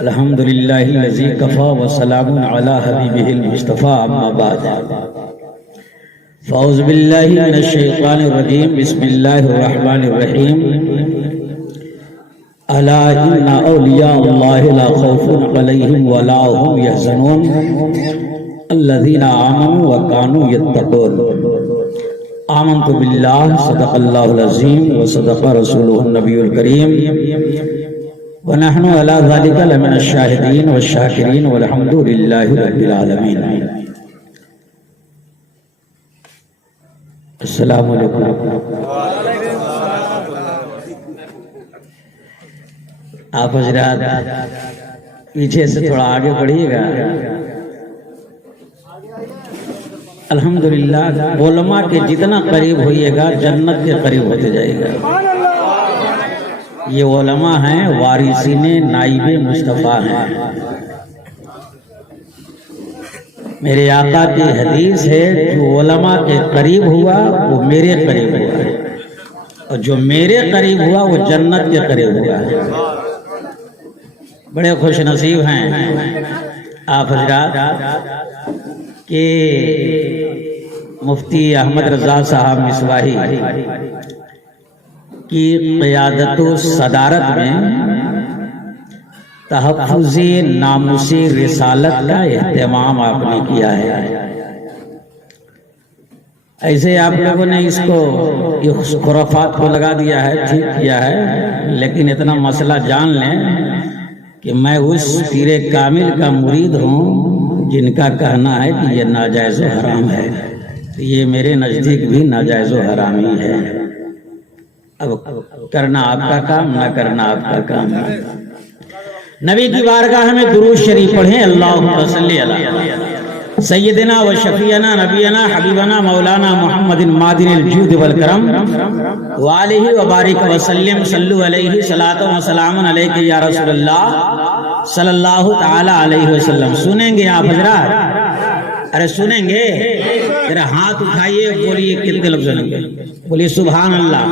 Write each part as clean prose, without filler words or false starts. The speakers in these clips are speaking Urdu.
الحمدللہ الذی کفا وسلام علی حبیبہ المصطفیٰ اما بعد فاعوذ باللہ من الشیطان الرجیم بسم اللہ الرحمن الرحیم الا ان اولیاء اللہ لا خوف علیہم ولا هم یحزنون الذین آمنوا وکانوا یتقون آمنت باللہ صدق اللہ العظیم وصدق رسولہ النبی الکریم ونحن علی ذلک لمن الشاہدین والشاکرین والحمد للہ رب العالمین۔ السلام علیکم۔ آپ حضرات پیچھے سے تھوڑا آگے بڑھیے گا۔ الحمدللہ علماء کے جتنا قریب ہوئیے گا جنت کے قریب ہوتے جائے گا۔ یہ علماء ہیں وارثین نائب مصطفیٰ ہیں۔ میرے آقا کی حدیث ہے جو علماء کے قریب ہوا وہ میرے قریب ہوا، اور جو میرے قریب ہوا وہ جنت کے قریب ہوا۔ بڑے خوش نصیب ہیں آپ حضرات کہ مفتی احمد رضا صاحب مصباحی کی قیادت و صدارت میں تحفظ ناموس رسالت کا اہتمام آپ نے کیا ہے۔ ایسے آپ لوگوں نے اس کو خرافات کو لگا دیا ہے، ٹھیک کیا ہے، لیکن اتنا مسئلہ جان لیں کہ میں اس پیر کامل کا مرید ہوں جن کا کہنا ہے کہ یہ ناجائز و حرام ہے، یہ میرے نزدیک بھی ناجائز و حرام ہی ہے۔ اب کرنا آپ کا کام، نہ کرنا آپ کا کام۔ نبی کی بارگاہ میں درود شریف پڑھیں۔ اللہم صلی علی سیدنا و شفیعنا نبینا حبیبنا مولانا محمد مادن الجود والکرم وآلہ وبارک وسلم صلو علیہ صلاۃ و سلام علیکہ یا رسول اللہ صلی اللہ تعالی علیہ وسلم۔ سنیں گے آپ حضرات؟ ارے سنیں گے؟ ذرا ہاتھ اٹھائیے، بولیے کتنے لوگ سنیں گے؟ بولیے سبحان اللہ۔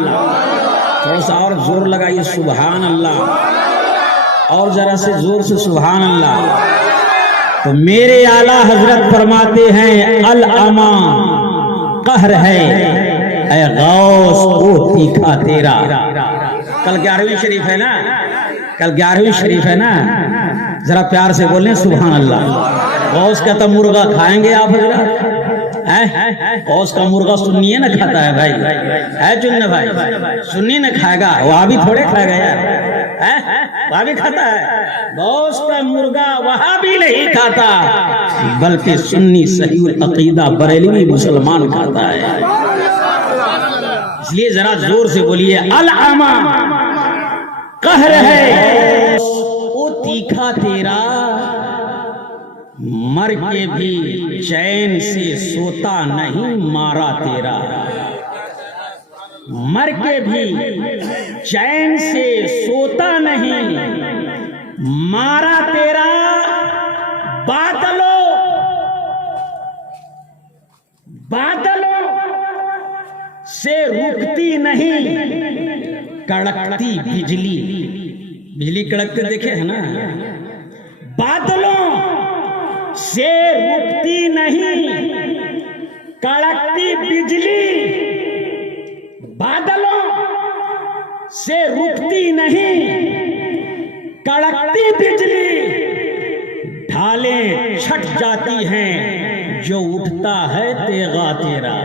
تھوڑا سا اور زور لگائیے، سبحان اللہ، اور ذرا سے زور سے سبحان اللہ۔ تو میرے اعلیٰ حضرت فرماتے ہیں الامان قہر ہے اے غوث او تیکھا تیرا۔ کل 11ویں شریف ہے نا، کل 11ویں شریف ہے نا، ذرا پیار سے بولیں سبحان اللہ۔ غوث کا تو مرغا کھائیں گے آپ حضرات؟ غوث کا مرغا سنی نہ کھاتا ہے بھائی، ہے چننے بھائی؟ سنی نہ کھائے گا، وہاں بھی تھوڑے کھائے گا یار، وہاں بھی کھاتا ہے۔ غوث کا مرغا وہاں بھی نہیں کھاتا، بلکہ سنی صحیح العقیدہ بریلوی مسلمان کھاتا ہے۔ اس لیے ذرا زور سے بولیے العما قہر ہے او تیکھا تیرا، مر کے بھی چین سے سوتا نہیں مارا تیرا، مر کے بھی چین سے سوتا نہیں مارا تیرا، بادلوں سے رکتی نہیں کڑکتی بجلی، بجلی کڑکتے دیکھے ہے نا، بادلوں سے رکتی نہیں کڑکتی بجلی، بادلوں سے رکتی نہیں کڑکتی بجلی، ڈھالیں چھٹ جاتی ہیں جو اٹھتا ہے تیغا تیرا۔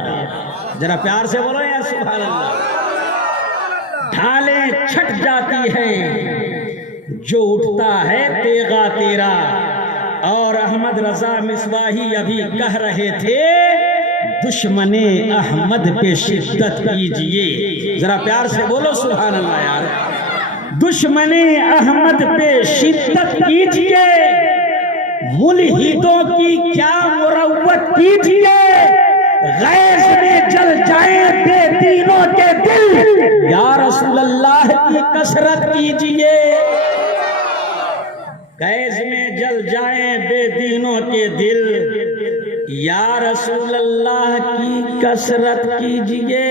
ذرا پیار سے بولو یا سبحان اللہ۔ ڈھالیں چھٹ جاتی ہیں جو اٹھتا ہے تیغا تیرا۔ اور احمد رضا مصباحی ابھی کہہ رہے تھے دشمن احمد پہ شدت کیجئے، ذرا پیار سے بولو سبحان اللہ یار۔ دشمن احمد پہ شدت کیجئے، ملحدوں کی کیا مروت کیجئے، غیظ میں جل جائیں بے دینوں کے دل، یا رسول اللہ کی کثرت کیجئے۔ غیظ میں جل جائیں بے دینوں کے دل، یا رسول اللہ کی کثرت کیجئے،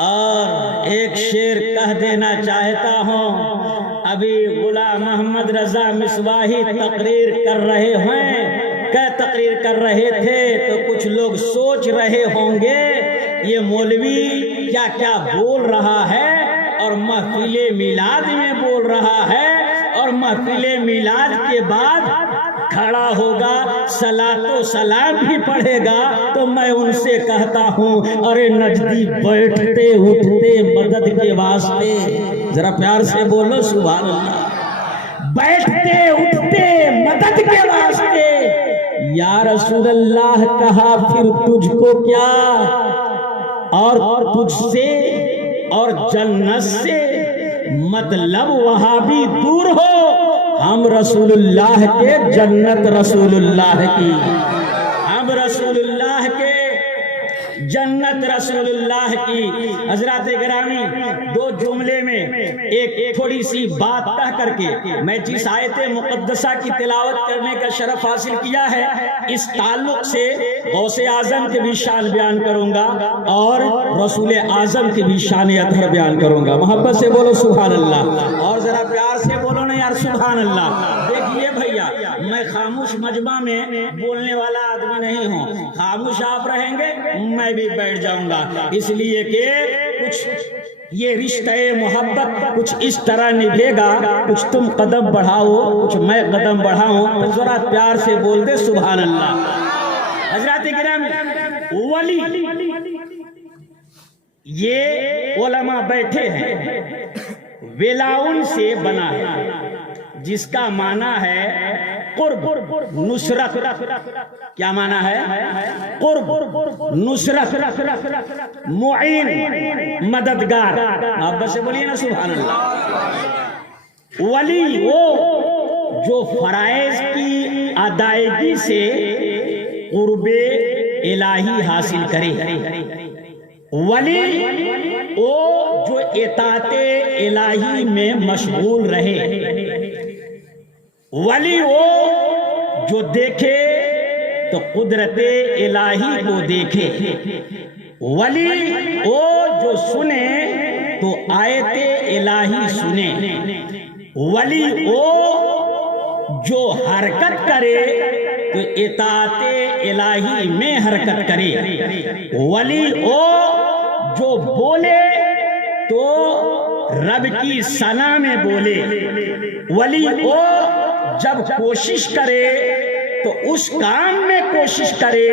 اور ایک شعر کہہ دینا چاہتا ہوں۔ ابھی غلام محمد رضا مصباحی تقریر کر رہے ہیں، کیا تقریر کر رہے تھے تو کچھ لوگ سوچ رہے ہوں گے یہ مولوی کیا کیا بول رہا ہے، اور محفل میلاد میں بول رہا ہے، اور محفل میلاد کے بعد کھڑا ہوگا صلاۃ و سلام بھی پڑھے گا۔ تو میں ان سے کہتا ہوں ارے نجدی بیٹھتے اٹھتے مدد کے واسطے، ذرا پیار سے بولو سبحان اللہ، بیٹھتے اٹھتے مدد کے واسطے یا رسول اللہ کہا، پھر تجھ کو کیا، اور تجھ سے اور جنت سے مطلب وہاں بھی دور ہو، ہم رسول اللہ کے جنت رسول اللہ کی، ہم رسول اللہ کے جنت رسول اللہ کی۔ حضرات گرامی، دو جملے میں ایک تھوڑی سی بات کہہ کر کے میں جس آیت مقدسہ کی تلاوت کرنے کا شرف حاصل کیا ہے، اس تعلق سے غوث اعظم کے بھی شان بیان کروں گا اور رسول اعظم کی بھی شان اطہر بیان کروں گا۔ محبت سے بولو سبحان اللہ، اور ذرا پیار سے بولو نا یار سبحان اللہ۔ دیکھیے بھیا، میں خاموش مجمع میں بولنے والا آدمی نہیں ہوں، خاموش آپ رہیں گے میں بھی بیٹھ جاؤں گا، اس لیے کہ کچھ یہ رشتہ محبت کچھ اس طرح نبھے گا، کچھ تم قدم بڑھاؤ کچھ میں قدم بڑھاؤں، تو ذرا پیار سے بول دے سبحان اللہ۔ حضرات کرام، ولی یہ علماء بیٹھے ہیں، ولاؤن سے بنا ہے، جس کا معنی ہے قرب، نصرت۔ کیا معنی ہے؟ قرب، نصرت، معین، مددگار۔ آپ بس سے بولیے نا سبحان اللہ۔ ولی وہ جو فرائض کی ادائیگی سے قرب الہی حاصل کرے، ولی وہ جو اطاعت الہی میں مشغول رہے، ولی وہ جو دیکھے تو قدرت الہی کو دیکھے، ولی وہ جو سنے تو آیت الہی سنے، ولی وہ جو حرکت کرے تو اطاعت الہی میں حرکت کرے، ولی وہ جو بولے تو رب کی ثنا میں بولے، ولی وہ جب کوشش کرے تو اس کام میں کوشش کرے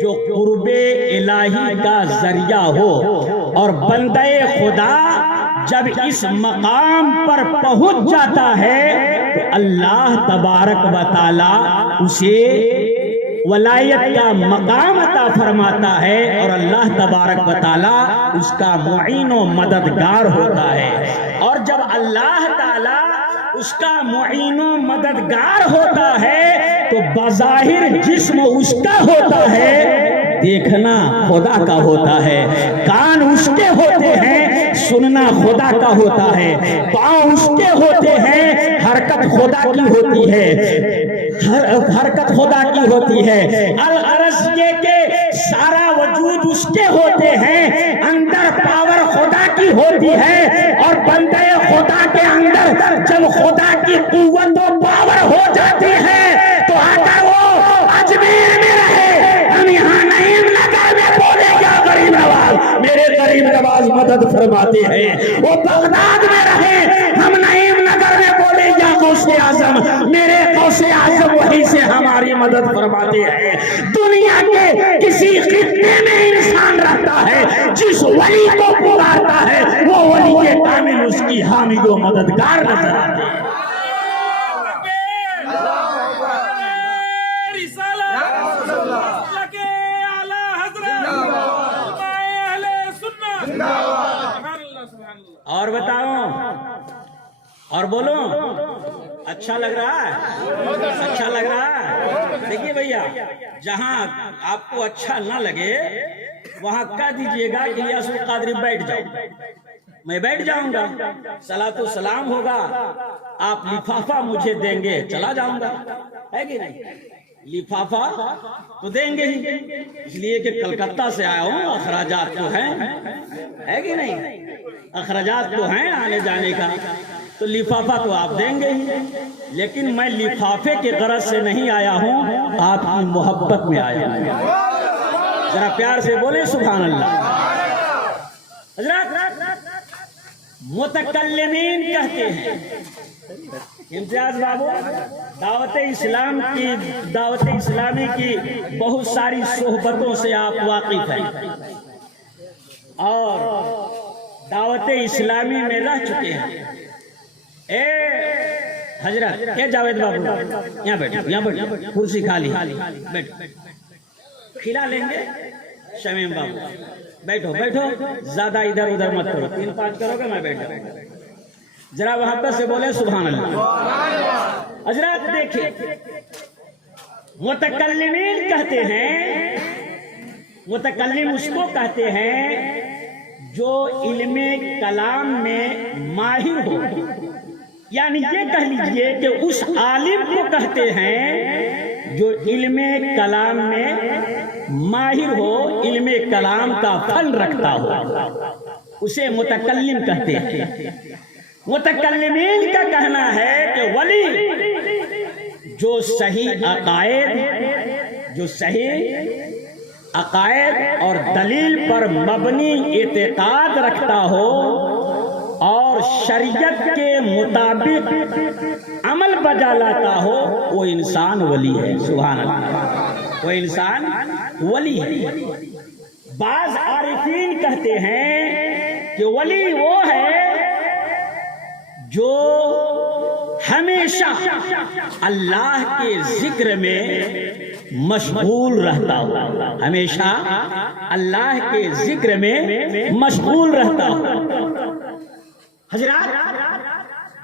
جو قرب الہی کا ذریعہ ہو، اور بندہ خدا جب اس مقام پر پہنچ جاتا ہے تو اللہ تبارک و تعالی اسے ولایت کا مقام عطا فرماتا ہے، اور اللہ تبارک و تعالی اس کا معین و مددگار ہوتا ہے۔ اور جب اللہ تعالی اس کا معین و مددگار ہوتا ہے تو بظاہر جسم اس کا ہوتا ہے، دیکھنا خدا کا ہوتا ہے، کان اس کے ہوتے ہیں، سننا خدا کا ہوتا ہے، پاؤں اس کے ہوتے ہیں، حرکت خدا کی ہوتی ہے، حرکت خدا کی ہوتی ہے، الغرض یہ کہ سارا وجود اس کے ہوتے ہیں، اندر پاور خدا کی ہوتی ہے، اور بندے خدا کے اندر جب خدا کی قوت و پاور ہو جاتی ہے تو اگر وہ اجمیر میں رہے، ہم یہاں نعیم نگر میں بولے کیا غریب نواز، میرے غریب نواز مدد فرماتے ہیں، وہ بغداد میں رہے، ہم نعیم نگر میں بولے یا غوث اعظم، میرے غوث اعظم وہیں سے ہماری مدد فرماتے ہیں۔ دنیا کے کسی خطے میں انسان رہتا ہے، جس ولی کو پکارتا ہے وہ ولی کے کامل اس کی حامد و مددگار نظر آتے ہیں۔ اور بتاؤ اور بولو، اچھا لگ رہا ہے؟ اچھا لگ رہا ہے؟ دیکھیے بھیا، جہاں آپ کو اچھا نہ لگے وہاں کہہ دیجئے گا کہ یاسر قادری بیٹھ جاؤ، میں بیٹھ جاؤں گا، صلاۃ و سلام ہوگا، آپ لفافہ مجھے دیں گے، چلا جاؤں گا، ہے کہ نہیں؟ لفافہ تو دیں گے ہی، اس لیے کہ کلکتہ سے آیا ہوں، اخراجات تو ہیں، ہے کہ نہیں؟ اخراجات تو ہیں آنے جانے کا، تو لفافہ تو آپ دیں گے ہی، لیکن میں لفافے کے غرض سے نہیں آیا ہوں، آپ کی محبت میں آیا ہوں۔ ذرا پیار سے بولیں سبحان اللہ۔ حضرات متکلمین کہتے ہیں، امتیاز بابو دعوت اسلامی کی بہت ساری صحبتوں سے آپ واقف ہیں اور دعوت اسلامی میں رہ چکے ہیں۔ اے حضرت، اے جاوید بابو یہاں بیٹھو، کرسی خالی بیٹھو، کھلا لیں گے۔ شمیم بابو بیٹھو، زیادہ ادھر ادھر مت کرو، 3-5 کرو گے میں بیٹھا۔ ذرا محبت سے بولے سبحان اللہ۔ حضرات دیکھیں، متکلمین کہتے ہیں، متکلم اس کو کہتے ہیں جو علم کلام میں ماہر ہو، یعنی یہ کہہ لیجئے کہ اس عالم کو کہتے ہیں جو علم کلام میں ماہر ہو، علم کلام کا فن رکھتا ہو، اسے متکلم کہتے ہیں۔ متکلمین کا کہنا ہے کہ ولی جو صحیح عقائد اور دلیل پر مبنی اعتقاد رکھتا ہو اور شریعت کے مطابق عمل بجا لاتا ہو، وہ انسان ولی ہے۔ سبحان اللہ، وہ انسان ولی ہے۔ بعض عارفین کہتے ہیں کہ ولی وہ ہے جو ہمیشہ اللہ کے ذکر میں مشغول رہتا ہو، ہمیشہ اللہ کے ذکر میں مشغول رہتا ہو۔ حضرات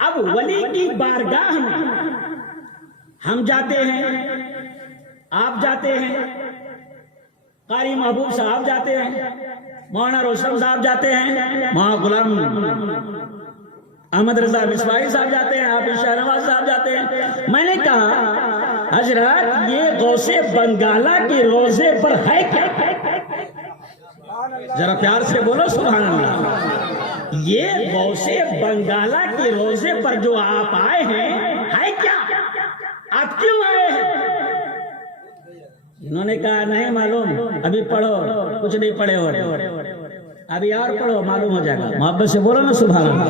اب ولی کی بارگاہ میں ہم جاتے ہیں، آپ جاتے ہیں، قاری محبوب صاحب جاتے ہیں، مولانا روشن صاحب جاتے ہیں، مولانا غلام احمد رضا مصباحی صاحب جاتے ہیں، آپ شہنواز صاحب جاتے ہیں۔ میں نے کہا حضرات یہ غوث بنگالہ کے روضے پر ہے کیا؟ ذرا پیار سے بولو سبحان اللہ۔ یہ غوث بنگالہ کے روضے پر جو آپ آئے ہیں ہے کیا؟ آپ کیوں آئے ہیں؟ انہوں نے کہا نہیں معلوم، ابھی پڑھو، کچھ نہیں پڑھے ہو، ابھی اور پڑھو معلوم ہو جائے گا۔ محبت سے بولو نا سبحان اللہ،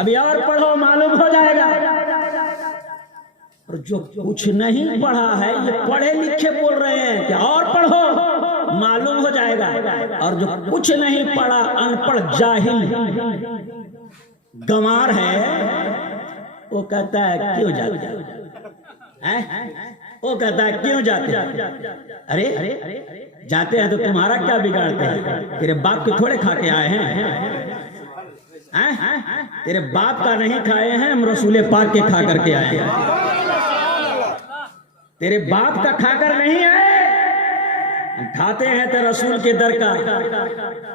ابھی اور پڑھو معلوم ہو جائے گا۔ اور جو کچھ نہیں پڑھا ہے یہ پڑھے لکھے بول رہے ہیں کہ اور پڑھو معلوم ہو جائے گا، اور جو کچھ نہیں پڑھا ان پڑھ جاہل گمار ہے وہ کہتا ہے کیوں جاتے ہیں، وہ کہتا ہے کیوں جاتے ہیں؟ ارے جاتے ہیں تو تمہارا کیا بگاڑتے ہیں؟ تیرے باپ کے تھوڑے کھا کے آئے ہیں، تیرے باپ کا نہیں کھائے ہیں، ہم رسول پاک کے کھا کر کے آئے ہیں۔ تیرے باپ کا کھا کر نہیں آئے، ہم کھاتے ہیں تو رسول کے در کا،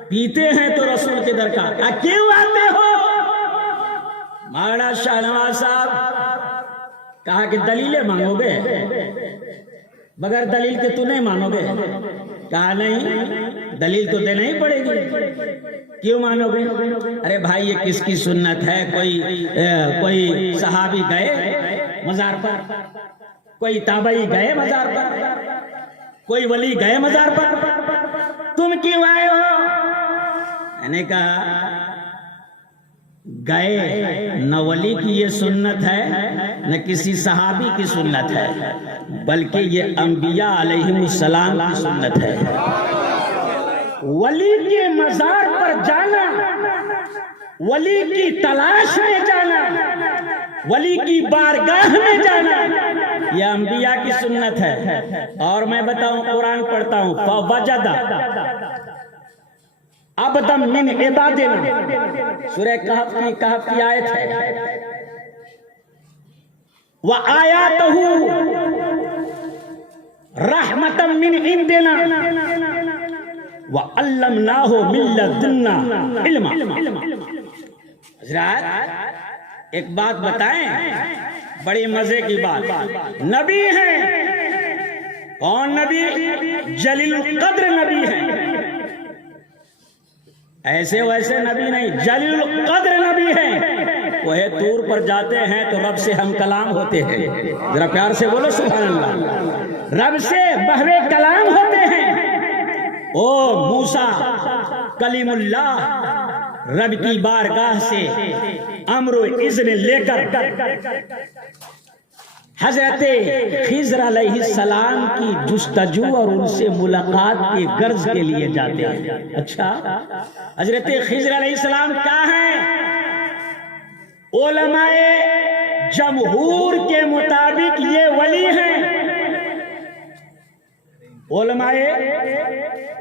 پیتے ہیں تو رسول کے در کا۔ کیوں آتے ہو؟ مولانا شہنواز صاحب کہا کہ دلیلیں مانگو گے، بغیر دلیل کے تو نہیں مانو گے؟ کہا نہیں، دلیل تو دینا ہی پڑے گی۔ کیوں مانو گے؟ ارے بھائی یہ کس کی سنت ہے؟ کوئی صحابی گئے مزار پر، کوئی تابعی گئے مزار پر، کوئی ولی گئے مزار پر، تم کیوں آئے ہو؟ میں نے کہا گئے نہ ولی کی یہ سنت ہے نہ کسی صحابی کی سنت ہے، بلکہ یہ انبیاء علیہم السلام کی سنت ہے۔ ولی کے مزار پر جانا، ولی کی تلاش میں جانا، ولی کی بارگاہ میں جانا، یہ انبیاء کی سنت ہے۔ اور میں بتاؤں، قرآن پڑھتا ہوں، فَوَجَدَ عَبْدًا مِّنْ عِبَادِنَا، سورہ کہف کی آیت ہے، وَآيَاتُهُ رَحْمَةً مِّنْ عِنْدِنَا وَعَلَّمْنَاهُ مِن لَّدُنَّا عِلْمًا۔ حضرات ایک بات بتائیں، بڑی مزے کی بات، نبی ہیں کون نبی؟ جلیل القدر نبی ہیں، ایسے ویسے نبی نہیں، جلیل القدر نبی ہیں۔ وہ طور پر جاتے ہیں تو رب سے ہم کلام ہوتے ہیں، ذرا پیار سے بولو سبحان اللہ، رب سے بہوے کلام ہوتے ہیں۔ او موسیٰ کلیم اللہ رب کی بارگاہ سے امر و اذن لے کر حضرت خضر علیہ السلام کی جستجو اور ان سے ملاقات کی غرض کے لیے جاتے ہیں۔ اچھا حضرت خضر علیہ السلام کیا ہیں؟ علماء جمہور کے مطابق یہ ولی ہیں، علماء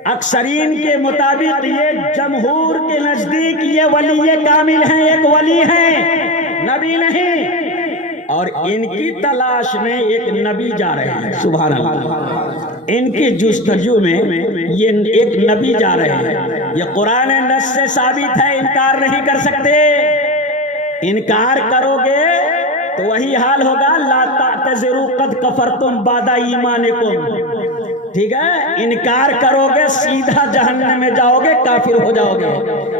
اکثرین کے مطابق یہ جمہور کے نزدیک یہ ولی کامل ہیں، ایک ولی ہیں، نبی نہیں۔ اور ان کی تلاش میں ایک نبی جا رہے ہیں، سبحان اللہ، ان کی جستجو میں یہ ایک نبی جا رہے ہیں۔ یہ قرآن نص سے ثابت ہے، انکار نہیں کر سکتے۔ انکار کرو گے تو وہی حال ہوگا، لا تعتذروا قد کفرتم بعد ایمانکم، ٹھیک ہے؟ انکار کرو گے سیدھا جہنم میں جاؤ گے، کافر ہو جاؤ گے۔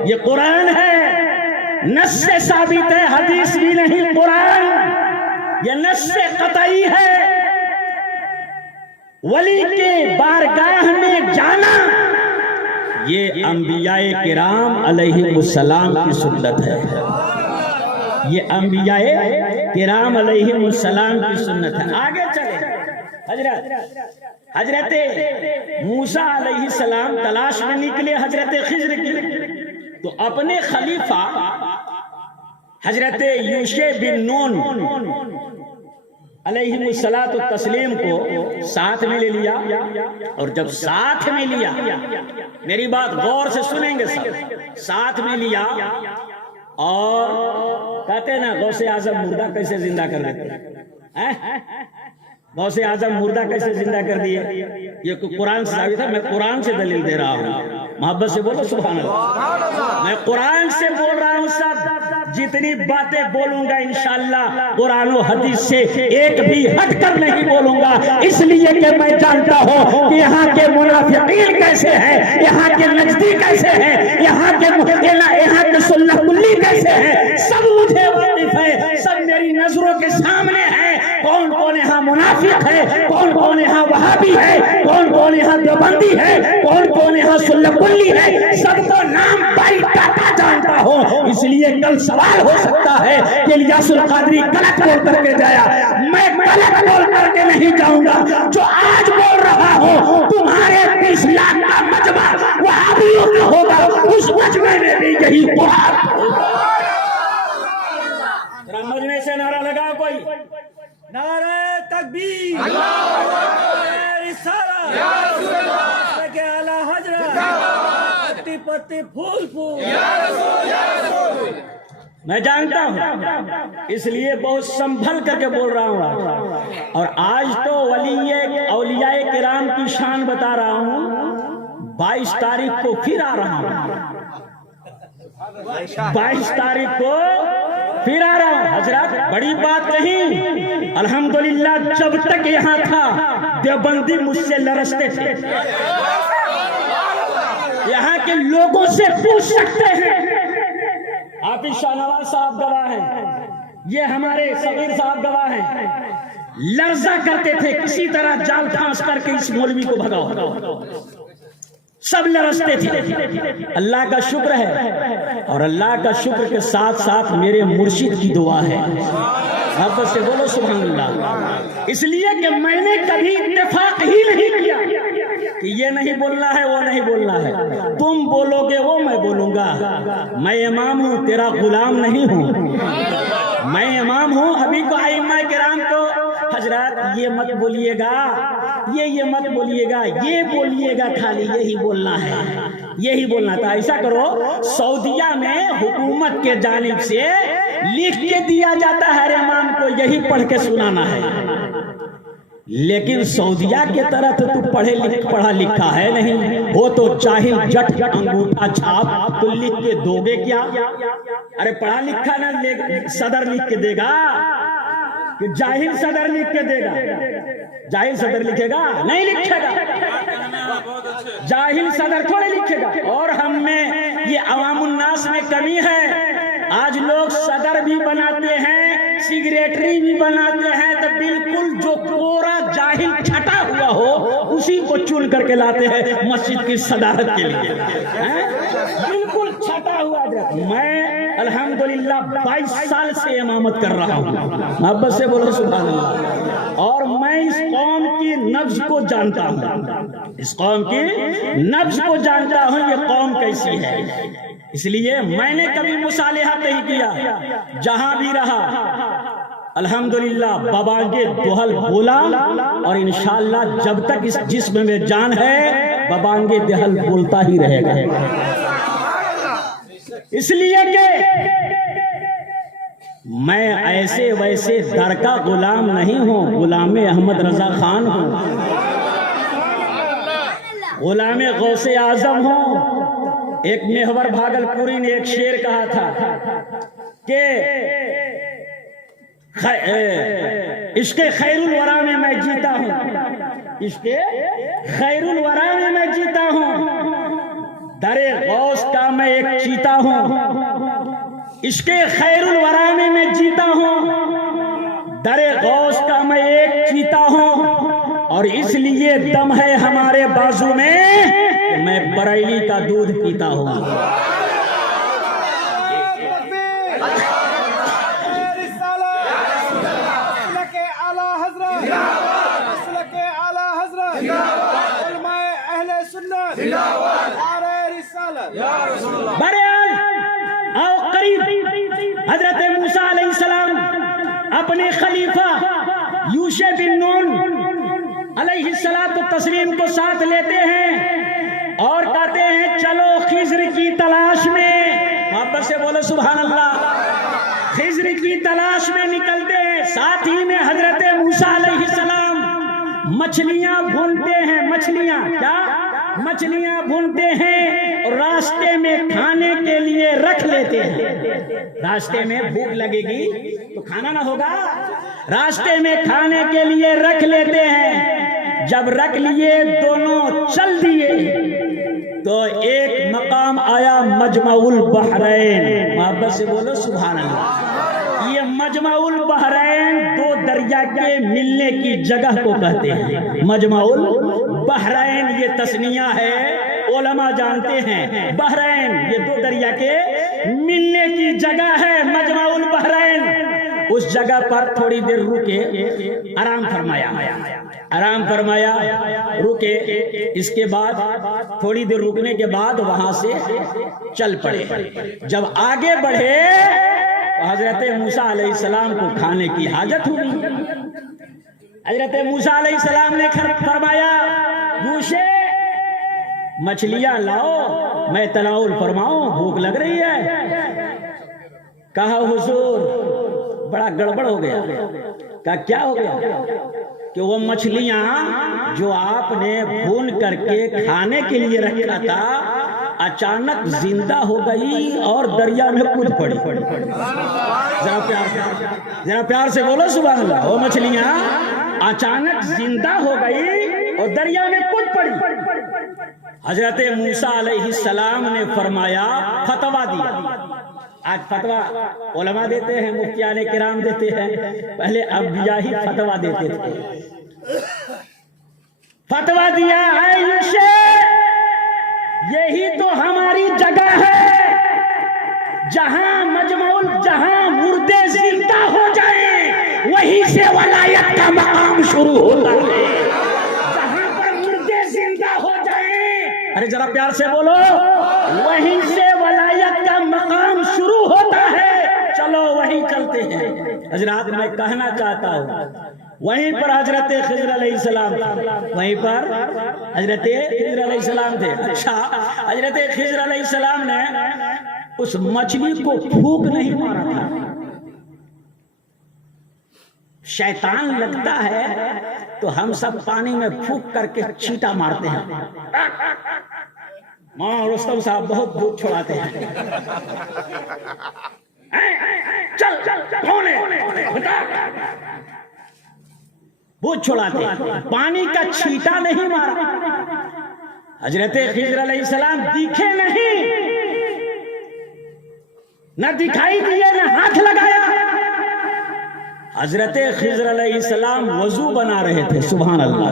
یہ قرآن ہے، نص سے ثابت ہے، حدیث بھی نہیں، قرآن یہ نص سے قطعی ہے۔ ولی کے بارگاہ میں جانا یہ انبیاء کرام علیہ السلام کی سنت ہے، یہ انبیاء کرام علیہ السلام کی سنت ہے۔ آگے چلے، حضرت موسیٰ علیہ السلام تلاش میں نکلے حضرت خضر کی، تو اپنے خلیفہ حضرت یوشع بن نون علیہ السلام کو ساتھ میں لے لیا، اور جب ساتھ میں لیا، میری بات غور سے سنیں گے سب، ساتھ میں لیا اور کہتے ہیں نا غوث اعظم مردہ کیسے زندہ کر دیتے ہیں، غوث اعظم مردہ کیسے زندہ کر دیے؟ یہ قرآن سے ثابت ہے، میں قرآن سے دلیل دے رہا ہوں، محبت سے بولو سبحان اللہ، میں قرآن سے بول رہا ہوں۔ سب جتنی باتیں بولوں گا انشاءاللہ قرآن و حدیث سے ایک بھی ہٹ کر نہیں بولوں گا، اس لیے کہ میں جانتا ہوں کہ یہاں کے منافقین کیسے ہیں، یہاں کے نجدی کیسے ہیں، یہاں کے سنہ کلی کیسے ہیں، سب مجھے واقف ہے، سب میری نظروں کے سامنے ہے۔ کون کون یہاں منافق ہے، کون کون یہاں وہابی ہے، کون کون یہاں دیوبندی ہے، کون کون یہاں سنہ کلی ہے، سب کو نام بائی ڈاٹا جانتا ہوں۔ اس لیے کل سوال ہو سکتا ہے کہ الیاس القادری غلط بول کر کے جایا، میں غلط بول کر کے نہیں جاؤں گا، جو آج بول رہا ہوں تمہارے 20 لاکھ کا مجمع وہابیوں کا ہوگا، اس مجمع میں بھی یہی قرآن ہوگا۔ مجمع سے نعرہ لگا کوئی، نعرہ تکبیر، رسالہ، یا رسول اللہ، کہ اعلی حضرت، پتی پتی پھول پھول، یا رسول، یا رسول۔ میں جانتا ہوں، اس لیے بہت سنبھل کر کے بول رہا ہوں، اور آج تو اولیاء کرام کی شان بتا رہا ہوں۔ 22 تاریخ کو پھر آ رہا ہوں، 22 تاریخ کو پھر آ رہا ہوں۔ حضرات بڑی بات نہیں، الحمدللہ جب تک یہاں تھا دیوبندی مجھ سے لرزتے تھے، یہاں کے لوگوں سے پوچھ سکتے ہیں، حافظ شاہ نواز صاحب گواہ ہیں، یہ ہمارے صغیر صاحب گواہ ہیں، لرزا کرتے تھے کسی طرح جال پھانس کر کے اس مولوی کو بھگاؤ، سب لرزتے تھے۔ اللہ کا شکر ہے، اور اللہ کا شکر کے ساتھ ساتھ میرے مرشد کی دعا ہے، محبت سے بولو سبحان اللہ۔ اس لیے کہ میں نے کبھی اتفاق ہی نہیں کیا کہ یہ نہیں بولنا ہے وہ نہیں بولنا ہے، تم بولو گے وہ میں بولوں گا۔ میں امام ہوں، تیرا غلام نہیں ہوں، میں امام ہوں۔ ابھی کو ائمہ کرام کو حضرات یہ مت بولیے گا، یہ مت بولیے گا، یہ بولیے گا، خالی یہی بولنا ہے، یہی بولنا تھا۔ ایسا کرو، سعودیہ میں حکومت کے جانب سے لکھ کے دیا جاتا ہے ہر امام کو یہی پڑھ کے سنانا ہے، لیکن سعودیہ کے طرح تو پڑھا لکھا ہے نہیں، وہ تو جاہل جٹ انگوٹھا چھاپ، تو لکھ کے دو گے کیا؟ ارے پڑھا لکھا نہ صدر لکھ کے دے گا، کہ جاہل صدر لکھ کے دے گا، جاہل صدر لکھے گا نہیں لکھے گا، جاہل صدر تھوڑے لکھے گا۔ اور ہم میں یہ عوام الناس میں کمی ہے، آج لوگ صدر بھی بناتے ہیں، سیکریٹری بھی بناتے ہیں، تو بالکل جو پورا جاہل چھٹا ہوا ہو اسی کو چن کر کے لاتے ہیں مسجد کی صدارت کے لیے، بالکل چھٹا ہوا۔ میں الحمدللہ 22 سال سے امامت کر رہا ہوں، محبت سے بولو سبحان اللہ، اور میں اس قوم کی نبض کو جانتا ہوں، اس قوم کی نبض کو جانتا ہوں، یہ قوم کیسی ہے۔ اس لیے میں نے کبھی مصالحہ نہیں کیا، جہاں بھی رہا الحمدللہ بابانگے دہل بولا، اور انشاءاللہ جب تک اس جسم میں جان ہے بابانگے دہل بولتا ہی رہے گا، اس لیے کہ میں ایسے ویسے در کا غلام نہیں ہوں، غلام احمد رضا خان ہوں، غلام غوث اعظم ہوں۔ ایک محور بھاگل پوری نے ایک شعر کہا تھا کہ عشق خیر الورا میں میں جیتا ہوں، عشق خیر الورا میں میں جیتا ہوں، در غوث کا میں ایک چیتا ہوں، عشق خیر الورا میں جیتا ہوں، در غوث کا میں ایک چیتا ہوں، اور اس لیے دم ہے ہمارے بازو میں کہ میں بریلی کا دودھ پیتا ہوں۔ حضرت موسیٰ علیہ السلام اپنے خلیفہ یوشع بن نون علیہ السلام کو ساتھ لیتے ہیں اور کہتے ہیں چلو خضر کی تلاش میں، محبت سے بولو سبحان اللہ، خضر کی تلاش میں نکلتے ہیں۔ ساتھ ہی میں حضرت موسیٰ علیہ السلام مچھلیاں بھونتے ہیں، مچھلیاں کیا؟ مچھلیاں بھونتے ہیں اور راستے میں کھانے کے لیے رکھ لیتے ہیں۔ راستے میں بھوک لگے گی تو کھانا نہ ہوگا، راستے میں کھانے کے لیے رکھ لیتے ہیں۔ جب رکھ لیے دونوں چل دیے تو ایک مقام آیا مجمع البحرین، محبت سے بولو سبحان اللہ۔ یہ مجمع البحرین دو دریا کے ملنے کی جگہ کو کہتے ہیں، مجمع البحرین یہ تسنیہ ہے، علماء جانتے ہیں بحرین یہ دو دریا کے ملنے کی جگہ ہے، مجمع البحرین۔ اس جگہ پر تھوڑی دیر رکے، آرام فرمایا، آرام فرمایا، رکے، اس کے بعد تھوڑی دیر رکنے کے بعد وہاں سے چل پڑے۔ جب آگے بڑھے تو حضرت موسیٰ علیہ السلام کو کھانے کی حاجت ہوئی۔ حضرت موسیٰ علیہ السلام نے فرمایا یوشع مچھلیاں لاؤ میں تناول فرماؤں، بھوک لگ رہی ہے۔ کہا حضور بڑا گڑبڑ ہو گیا۔ کہا کیا ہو گیا؟ کہ وہ مچھلیاں جو آپ نے بھون کر کے کھانے کے لیے رکھا تھا اچانک زندہ ہو گئی اور دریا میں کود پڑی۔ ذرا پیار سے بولو سبحان اللہ۔ وہ مچھلیاں اچانک زندہ ہو گئی اور دریا میں کود پڑی۔ حضرت موسیٰ علیہ السلام نے فرمایا، فتویٰ دیا۔ آج فتویٰ علماء دیتے ہیں، مفتیان کرام دیتے ہیں، پہلے انبیاء ہی فتویٰ دیتے تھے۔ فتویٰ دیا ہے یوشع یہی تو ہماری جگہ ہے جہاں مردے زندہ ہو جائیں وہیں سے ولایت کا مقام شروع ہوتا ہے۔ جہاں پر مردے زندہ ہو جائیں، ارے ذرا پیار سے بولو، وہیں سے ولایت کا مقام شروع ہوتا ہے۔ چلو وہیں چلتے ہیں۔ حضرات میں کہنا چاہتا ہوں وہیں پر حضرت خضر علیہ السلام تھے، وہیں پر حضرت خضر علیہ السلام تھے۔ اچھا، حضرت خضر علیہ السلام نے اس مچھلی کو پھونک نہیں مارا تھا۔ شیطان لگتا ہے تو ہم سب پانی میں پھونک کر کے چیٹا مارتے ہیں۔ ماں رستم صاحب بہت دودھ چھوڑاتے ہیں۔ چل کون ہے بتا۔ بوجھ چھڑاتے، پانی کا چھیٹا نہیں مارا. حضرت خضر علیہ السلام دکھے نہیں، نہ دکھائی دیے، نہ ہاتھ لگایا. حضرت خضر علیہ السلام وضو بنا رہے تھے، سبحان اللہ،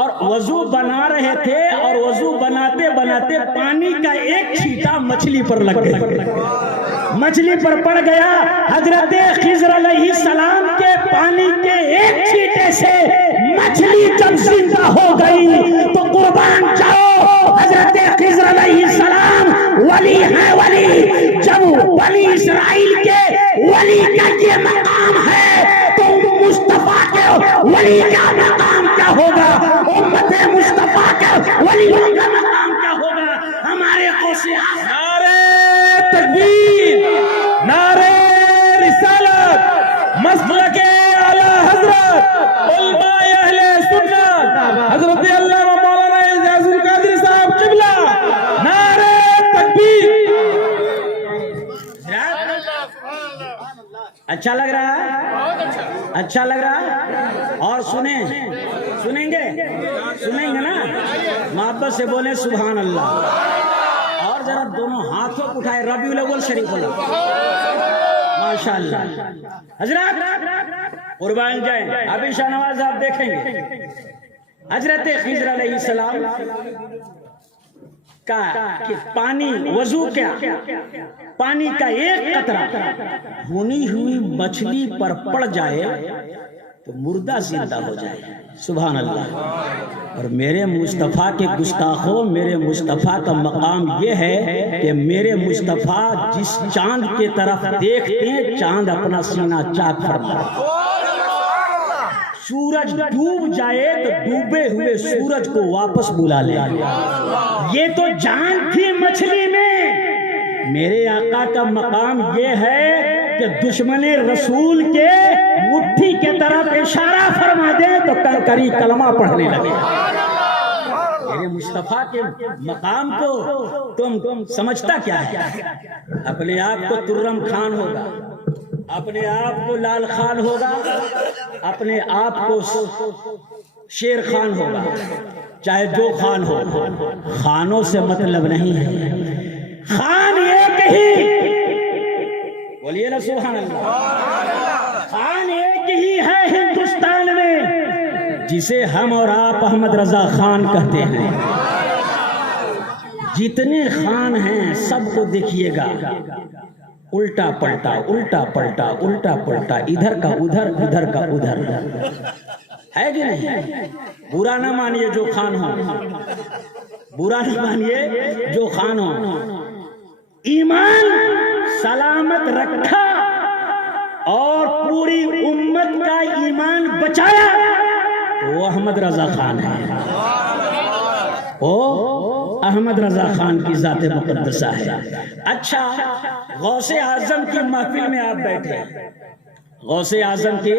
اور وضو بنا رہے تھے، اور وضو بناتے بناتے پانی کا ایک چھیٹا مچھلی پر لگ گیا، مچھلی پر پڑ گیا. حضرت خضر علیہ السلام کے پانی کے ایک چھیٹے سے مچھلی جب زندہ ہو گئی تو قربان جاؤ، حضرت خضر علیہ السلام ولی ہیں. ولی جب بنی اسرائیل کے ولی کا یہ مقام ہے تو مصطفیٰ کے ولی کا مقام کیا ہوگا؟ امت مصطفیٰ کے ولیوں کا مقام کیا ہوگا؟ ہمارے قوسی نعرہ تکبیر، نعرہ رسالت، مسلک اعلی حضرت علماء اہل سنت حضرت علامہ مولانا اعجاز القادری صاحب قبلہ، نعرہ تکبیر. اچھا لگ رہا ہے؟ اچھا لگ رہا ہے؟ اور سنیں گے نا؟ محبت سے بولیں سبحان اللہ. اور ذرا دونوں ہاتھوں کو اٹھائے، ربیع الاول شریف بولو، ماشاء اللہ. حضرات قربان جائیں، ابھی شاہ نواز آپ دیکھیں گے حضرت خضر علیہ السلام کا کہ پانی وضو کیا، پانی کا ایک قطرہ بھونی ہوئی مچھلی پر پڑ جائے تو مردہ زندہ ہو جائے، سبحان اللہ. اور میرے مصطفیٰ کے گستاخوں، میرے مصطفیٰ کا مقام یہ ہے کہ میرے مصطفیٰ جس چاند کے طرف دیکھتے ہیں چاند اپنا سینہ چاک فرماتا. سورج ڈوب جائے تو ڈوبے ہوئے سورج کو واپس بلا لے. یہ تو جان تھی مچھلی میں. میرے آقا کا مقام یہ ہے کہ دشمن رسول کے مٹھی کے طرف اشارہ فرما دے تو کنکری کلمہ پڑھنے لگے. میرے مصطفیٰ کے مقام کو تم سمجھتا کیا ہے؟ اپنے آپ کو ترم خان ہوگا، اپنے آپ کو لال خان ہوگا، اپنے آپ کو شیر خان ہوگا، چاہے جو خان ہو. خانوں سے مطلب نہیں ہے، خان ایک ہی، بولیے نا سبحان اللہ. خان ایک ہی ہے ہندوستان میں جسے ہم اور آپ احمد رضا خان کہتے ہیں. جتنے خان ہیں سب کو دیکھیے گا الٹا پلٹا الٹا پلٹا الٹا پلٹا، ادھر کا ادھر ادھر کا ادھر ہے کہ نہیں؟ برا نہ مانیے جو خان ہو، برا نہ مانیے جو خان ہو. ایمان سلامت رکھا اور پوری امت کا ایمان بچایا تو وہ احمد رضا خان ہے. وہ احمد رضا خان کی ذات مقدسہ ہے. اچھا، غوث اعظم کی محفل میں آپ بیٹھے، غوث اعظم کی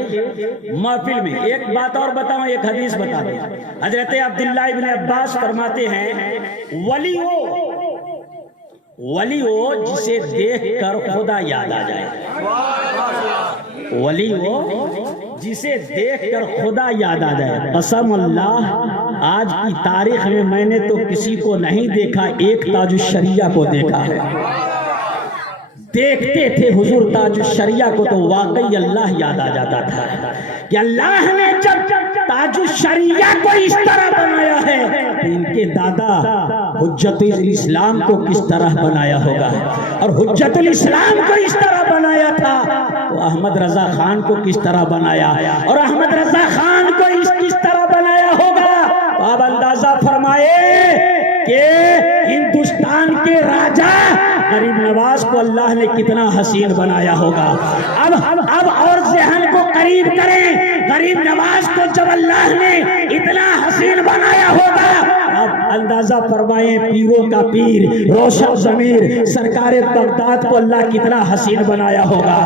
محفل میں ایک بات اور بتاؤں، ایک حدیث بتا دیں. حضرت عبداللہ ابن عباس فرماتے ہیں ولی وہ جسے دیکھ کر خدا یاد آ جائے. ولی وہ جسے دیکھ کر خدا یاد آ جائے. قسم اللہ، آج کی تاریخ میں میں نے تو کسی کو نہیں دیکھا، ایک تاج الشریعہ کو دیکھا ہے. دیکھتے تھے حضور تاج الشریعہ کو تو واقعی اللہ یاد آ جاتا تھا کہ اللہ نے جب تاج الشریعہ کو اس طرح بنایا ہے تو ان کے دادا حجت الاسلام کو کس طرح بنایا ہوگا، اور حجت الاسلام کو اس طرح بنایا تھا تو احمد رضا خان کو کس طرح بنایا، اور احمد رضا خان کو کس طرح بنایا ہوگا. تو آپ اندازہ فرمائے کہ ہندوستان کے راجہ غریب نواز کو اللہ نے کتنا حسین بنایا ہوگا. اب اور ذہن کو قریب کریں، غریب نواز کو جب اللہ نے اتنا حسین بنایا ہوگا، اب اندازہ فرمائیں پیروں کا پیر روشن ضمیر سرکار بغداد کو اللہ کتنا حسین بنایا ہوگا.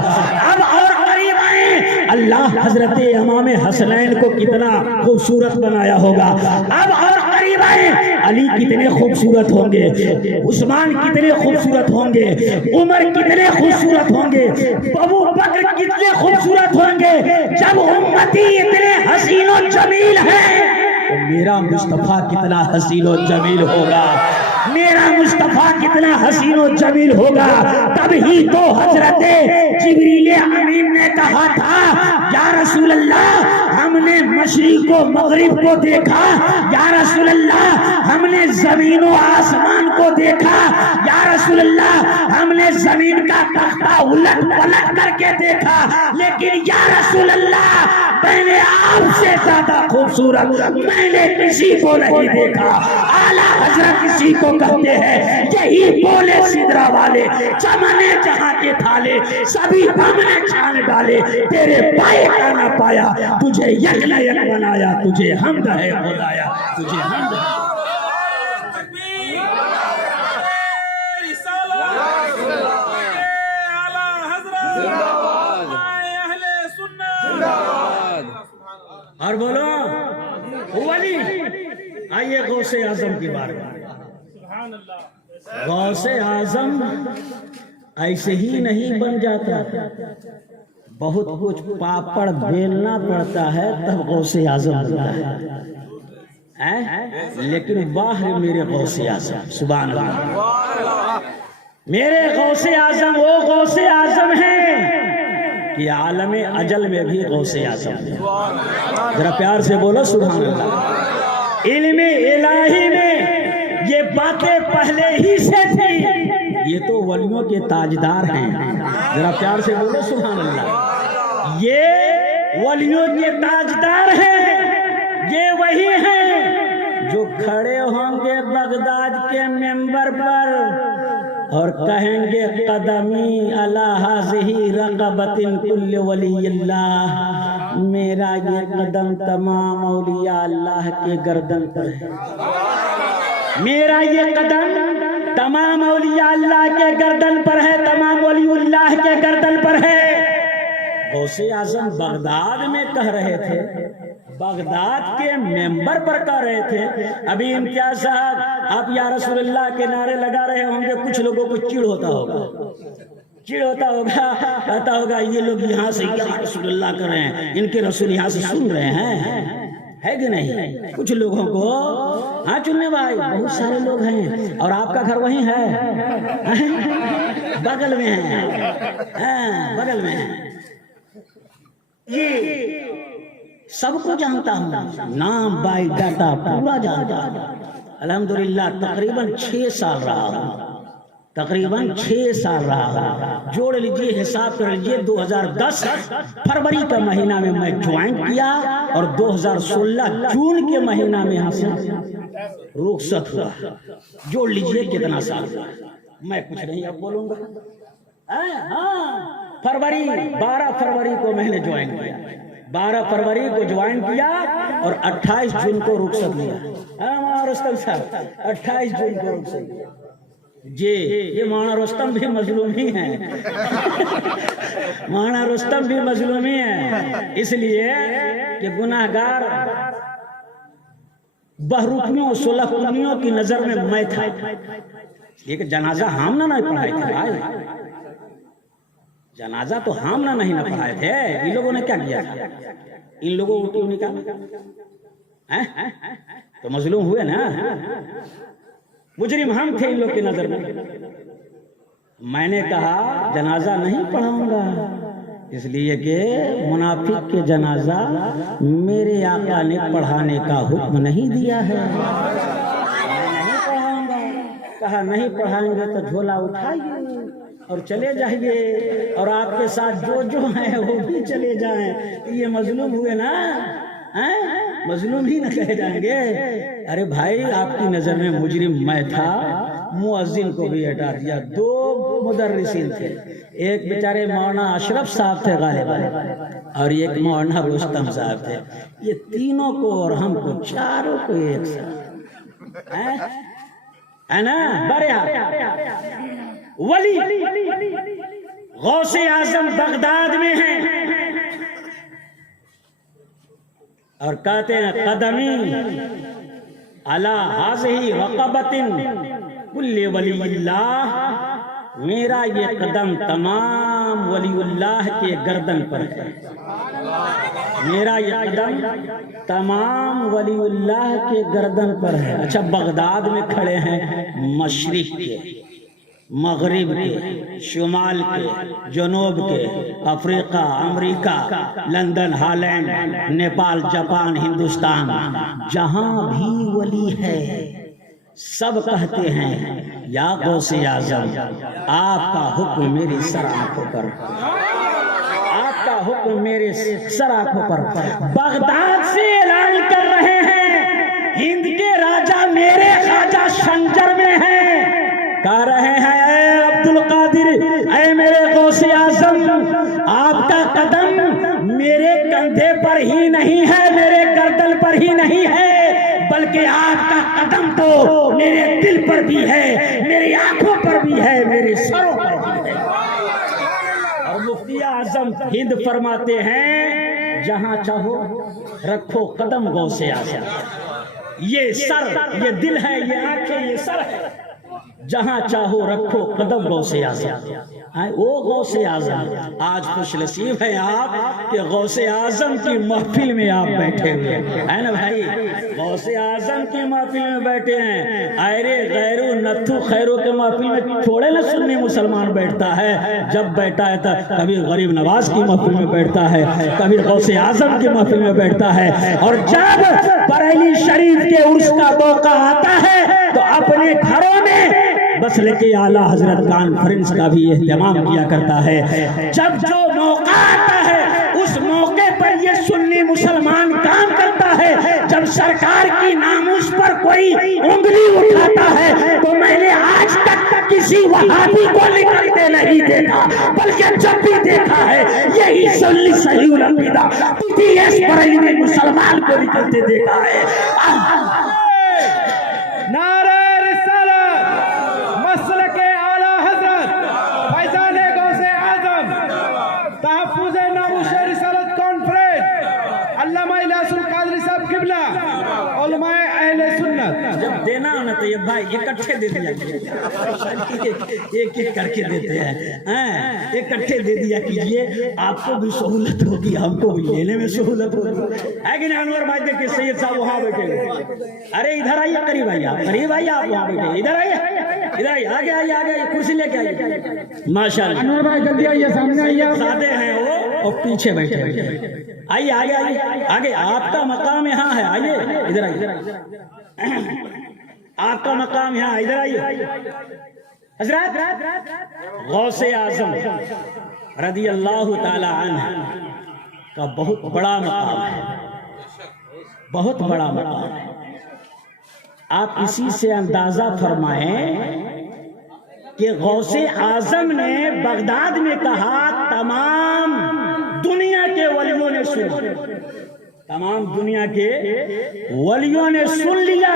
اب اور قریب آئیں، اللہ حضرت امام حسنین کو کتنا خوبصورت بنایا ہوگا. اب اور قریب آئیں، علی کتنے خوبصورت ہوں گے، عثمان کتنے خوبصورت ہوں گے، عمر کتنے خوبصورت ہوں گے، ابو بکر کتنے خوبصورت ہوں گے. جب امتی اتنے حسین و جمیل ہے تو میرا مصطفیٰ کتنا حسین و جمیل ہوگا، میرا مصطفیٰ کتنا حسین و جمیل ہوگا. تب ہی تو حضرت جبریل امین نے کہا تھا یا رسول اللہ ہم نے مشرق و مغرب کو دیکھا، یا رسول اللہ ہم نے زمین و آسمان کو دیکھا، یا رسول اللہ ہم نے زمین کا تختہ الٹ پلٹ کر کے دیکھا، لیکن یا رسول اللہ میں نے آپ سے زیادہ خوبصورت میں نے کسی کو نہیں دیکھا. اعلیٰ حضرت کسی کو کہتے ہیں یہی بولے سدرا والے، چمنے جہاں کے تھالے سبھی ہم نے چھان ڈالے، تیرے پائے کا نہ پایا، تجھے یک نہ یک بنایا، تجھے حمد ہے خدایا، تجھے حمد ہے. اور بولو ولی. آئیے غوث اعظم کی بات. غوث اعظم ایسے ہی نہیں بن جاتا، بہت کچھ پاپڑ بیلنا پڑتا ہے تب غوث اعظم بنتا ہے. لیکن واہ میرے غوث اعظم، سبحان اللہ، میرے غوث اعظم وہ غوث اعظم ہیں کہ عالم اجل میں بھی غوث اعظم ہے. ذرا پیار سے بولو سبحان اللہ. علم الہی میں یہ باتیں پہلے ہی سے تھی، یہ تو ولیوں کے تاجدار ہیں. ذرا پیار سے بولو سبحان اللہ. یہ ولیوں کے تاجدار ہیں، یہ وہی ہیں جو کھڑے ہوں گے بغداد کے منبر پر اور کہیں گے قدمی علی ہذہ رقبۃ کل ولی اللہ، میرا یہ قدم تمام اولیاء اللہ کے گردن پر ہے، میرا یہ قدم تمام اولیاء اللہ کے گردن پر ہے، تمام ولی اللہ کے گردن پر ہے. غوث اعظم بغداد میں کہہ رہے تھے، بغداد کے ممبر پر کہہ رہے تھے. ابھی امتیاز صاحب آپ یا رسول اللہ کے نعرے لگا رہے ہوں گے، کچھ لوگوں کو چڑ ہوتا ہوگا، چڑ ہوتا ہوگا، کہتا ہوگا یہ لوگ یہاں سے یا رسول اللہ کر رہے ہیں، ان کے رسول یہاں سے سن رہے ہیں، ہے کہ نہیں؟ کچھ لوگوں کو ہاں چننے بھائی بہت سارے لوگ ہیں، اور آپ کا گھر وہیں ہے، بغل میں ہے، بغل میں ہے. یہ سب کو جانتا ہوں، نام بائی ڈاٹا پورا جانتا ہوں. الحمدللہ تقریباً 6 سال رہا ہوں، تقریباً 6 سال رہا ہوں. جوڑ لیجئے، حساب کر لیجئے. 2010 فروری کا مہینہ میں میں جوائن کیا اور 2016 جون کے مہینہ میں یہاں سے رخصت ہوا. جوڑ لیجئے کتنا سال. میں کچھ نہیں اب بولوں گا. فروری 12 فروری کو میں نے جوائن کیا، 12 فروری کو جوائن کیا اور 28 جون کو رخصت لیا. رستم صاحب 28 جون کو رخصت لیا. جی یہ مولانا رستم بھی مظلوم ہی ہیں، مولانا رستم بھی مظلوم ہی ہیں، اس لیے کہ گناہگار بہروپیوں 16 کنیوں کی نظر میں تھا. یہ کہ جنازہ ہم نہ پڑھائے تھے بھائی، جنازہ تو ہم نہیں نہ پڑھائے تھے. ان لوگوں نے کیا کیا تھا؟ ان لوگوں کو کیوں نکالا؟ تو مظلوم ہوئے نا، مجرم ہم تھے ان لوگ کی نظر میں. میں نے کہا جنازہ نہیں پڑھاؤں گا، اس لیے کہ منافق کے جنازہ میرے آقا نے پڑھانے کا حکم نہیں دیا ہے. میں نہیں پڑھاؤں گا. کہا نہیں پڑھائیں گے تو جھولا اٹھائیے اور چلے جائیے، اور آپ کے ساتھ جو ہیں وہ بھی چلے جائیں. یہ مظلوم ہوئے نا، مظلوم ہی نہ کہے جائیں گے. ارے بھائی آپ کی نظر میں مجرم میں تھا، مؤذن کو بھی ہٹا دیا. 2 مدرسین تھے، ایک بیچارے مولانا اشرف صاحب تھے غالباً، اور ایک مولانا رستم صاحب تھے. یہ تینوں کو اور ہم کو چاروں کو ایک ساتھ ہے نا. بڑے ولی غوث اعظم بغداد میں ہیں اور کہتے ہیں قدمی الا ہذہ رقبۃ کل ولی اللہ، میرا یہ قدم تمام ولی اللہ کے گردن پر ہے، میرا یہ قدم تمام ولی اللہ کے گردن پر ہے۔ اچھا بغداد میں کھڑے ہیں، مشرق کے، مغرب کے، شمال کے، جنوب کے، افریقہ، امریکہ، London, Holland, Nepal, Japan, Hindustan, جہاں بھی ولی ہے سب کہتے ہیں یا غوث اعظم آپ کا حکم میری سر آنکھوں پر، آپ کا حکم میرے سر آنکھوں پر۔ بغداد سے اعلان کر رہے ہیں ہند کے راجا میرے خواجہ شنجر میں ہیں، کہہ رہے ہیں اے عبد القادر، اے میرے غوث اعظم، آپ کا قدم میرے کندھے پر ہی نہیں ہے، میرے گردن پر ہی نہیں ہے، بلکہ آپ کا قدم تو میرے دل پر بھی ہے، میری آنکھوں پر بھی ہے، میرے سروں پر بھی ہے۔ اور مفتی اعظم ہند فرماتے ہیں جہاں چاہو رکھو قدم غوث اعظم، یہ سر، یہ دل ہے، یہ آنکھیں، یہ سر ہے، جہاں چاہو رکھو قدم غوث اعظم۔ او غوث اعظم، آج خوش نصیب ہے آپ کہ غوث اعظم کی محفل میں آپ بیٹھے ہوئے ہیں نا بھائی، غوث اعظم کی محفل میں بیٹھے ہیں۔ ایرے غیرو نتھو خیرو کے محفل میں تھوڑے نہ سنی مسلمان بیٹھتا ہے، جب بیٹھا ہے تو کبھی غریب نواز کی محفل میں بیٹھتا ہے، کبھی غوث اعظم کی محفل میں بیٹھتا ہے، اور جب بریلی شریف کے عرس کا موقع آتا ہے تو اپنے گھروں میں مسلک اعلیٰ حضرت کانفرنس کا بھی اہتمام کیا کرتا ہے۔ جب جو موقع آتا ہے اس موقع پر یہ سنی مسلمان کام کرتا ہے، جب سرکار کی ناموس پر کوئی انگلی اٹھاتا ہے تو میں نے آج تک کسی وہابی کو نکلتے نہیں دیکھا، بلکہ جب بھی دیکھا ہے یہی سنی صحیح العقیدہ PTS بریلی میں مسلمان کو نکلتے دیکھا ہے۔ نعرہ رسالت، مسلک اعلیٰ حضرت فیضان غوث اعظم، تحفظ ناموس رسالت کانفرنس، علامہ الیاس القادری صاحب قبلہ، علماء اہل سنت۔ جب دینا ہونا تو یہ بھائی اکٹھے دے دیا، ایک ایک کر کے دیتے ہیں، اکٹھے دے دیا کیجئے، آپ کو بھی سہولت ہوگی، ہم کو بھی لینے میں سہولت ہوگی، ہے کہ نہیں؟ انور بھائی دیکھیں سید صاحب وہاں بیٹھے ہوئے، ارے ادھر آئیے، قریب آئیے، قریب آئیے، آپ وہاں بیٹھے، ادھر آئیے، ادھر آئیے، آگے آئیے، آگے کرسی لے کے آئیے، ماشاءاللہ انور بھائی جلدی آئیے، سامنے آئیے، سادے ہیں وہ اور پیچھے بیٹھے بیٹھے، آئیے آگے آئیے، آگے آپ کا مقام یہاں ہے، آئیے ادھر آئیے، آپ کا مقام یہاں، ادھر آئیے۔ حضرات غوث اعظم رضی اللہ تعالی عنہ کا بہت بڑا مقام ہے، بہت بڑا مقام ہے۔ آپ اسی سے اندازہ فرمائیں کہ غوث اعظم نے بغداد میں کہا تمام دنیا کے ولیوں نے سن، تمام دنیا کے ولیوں نے سن لیا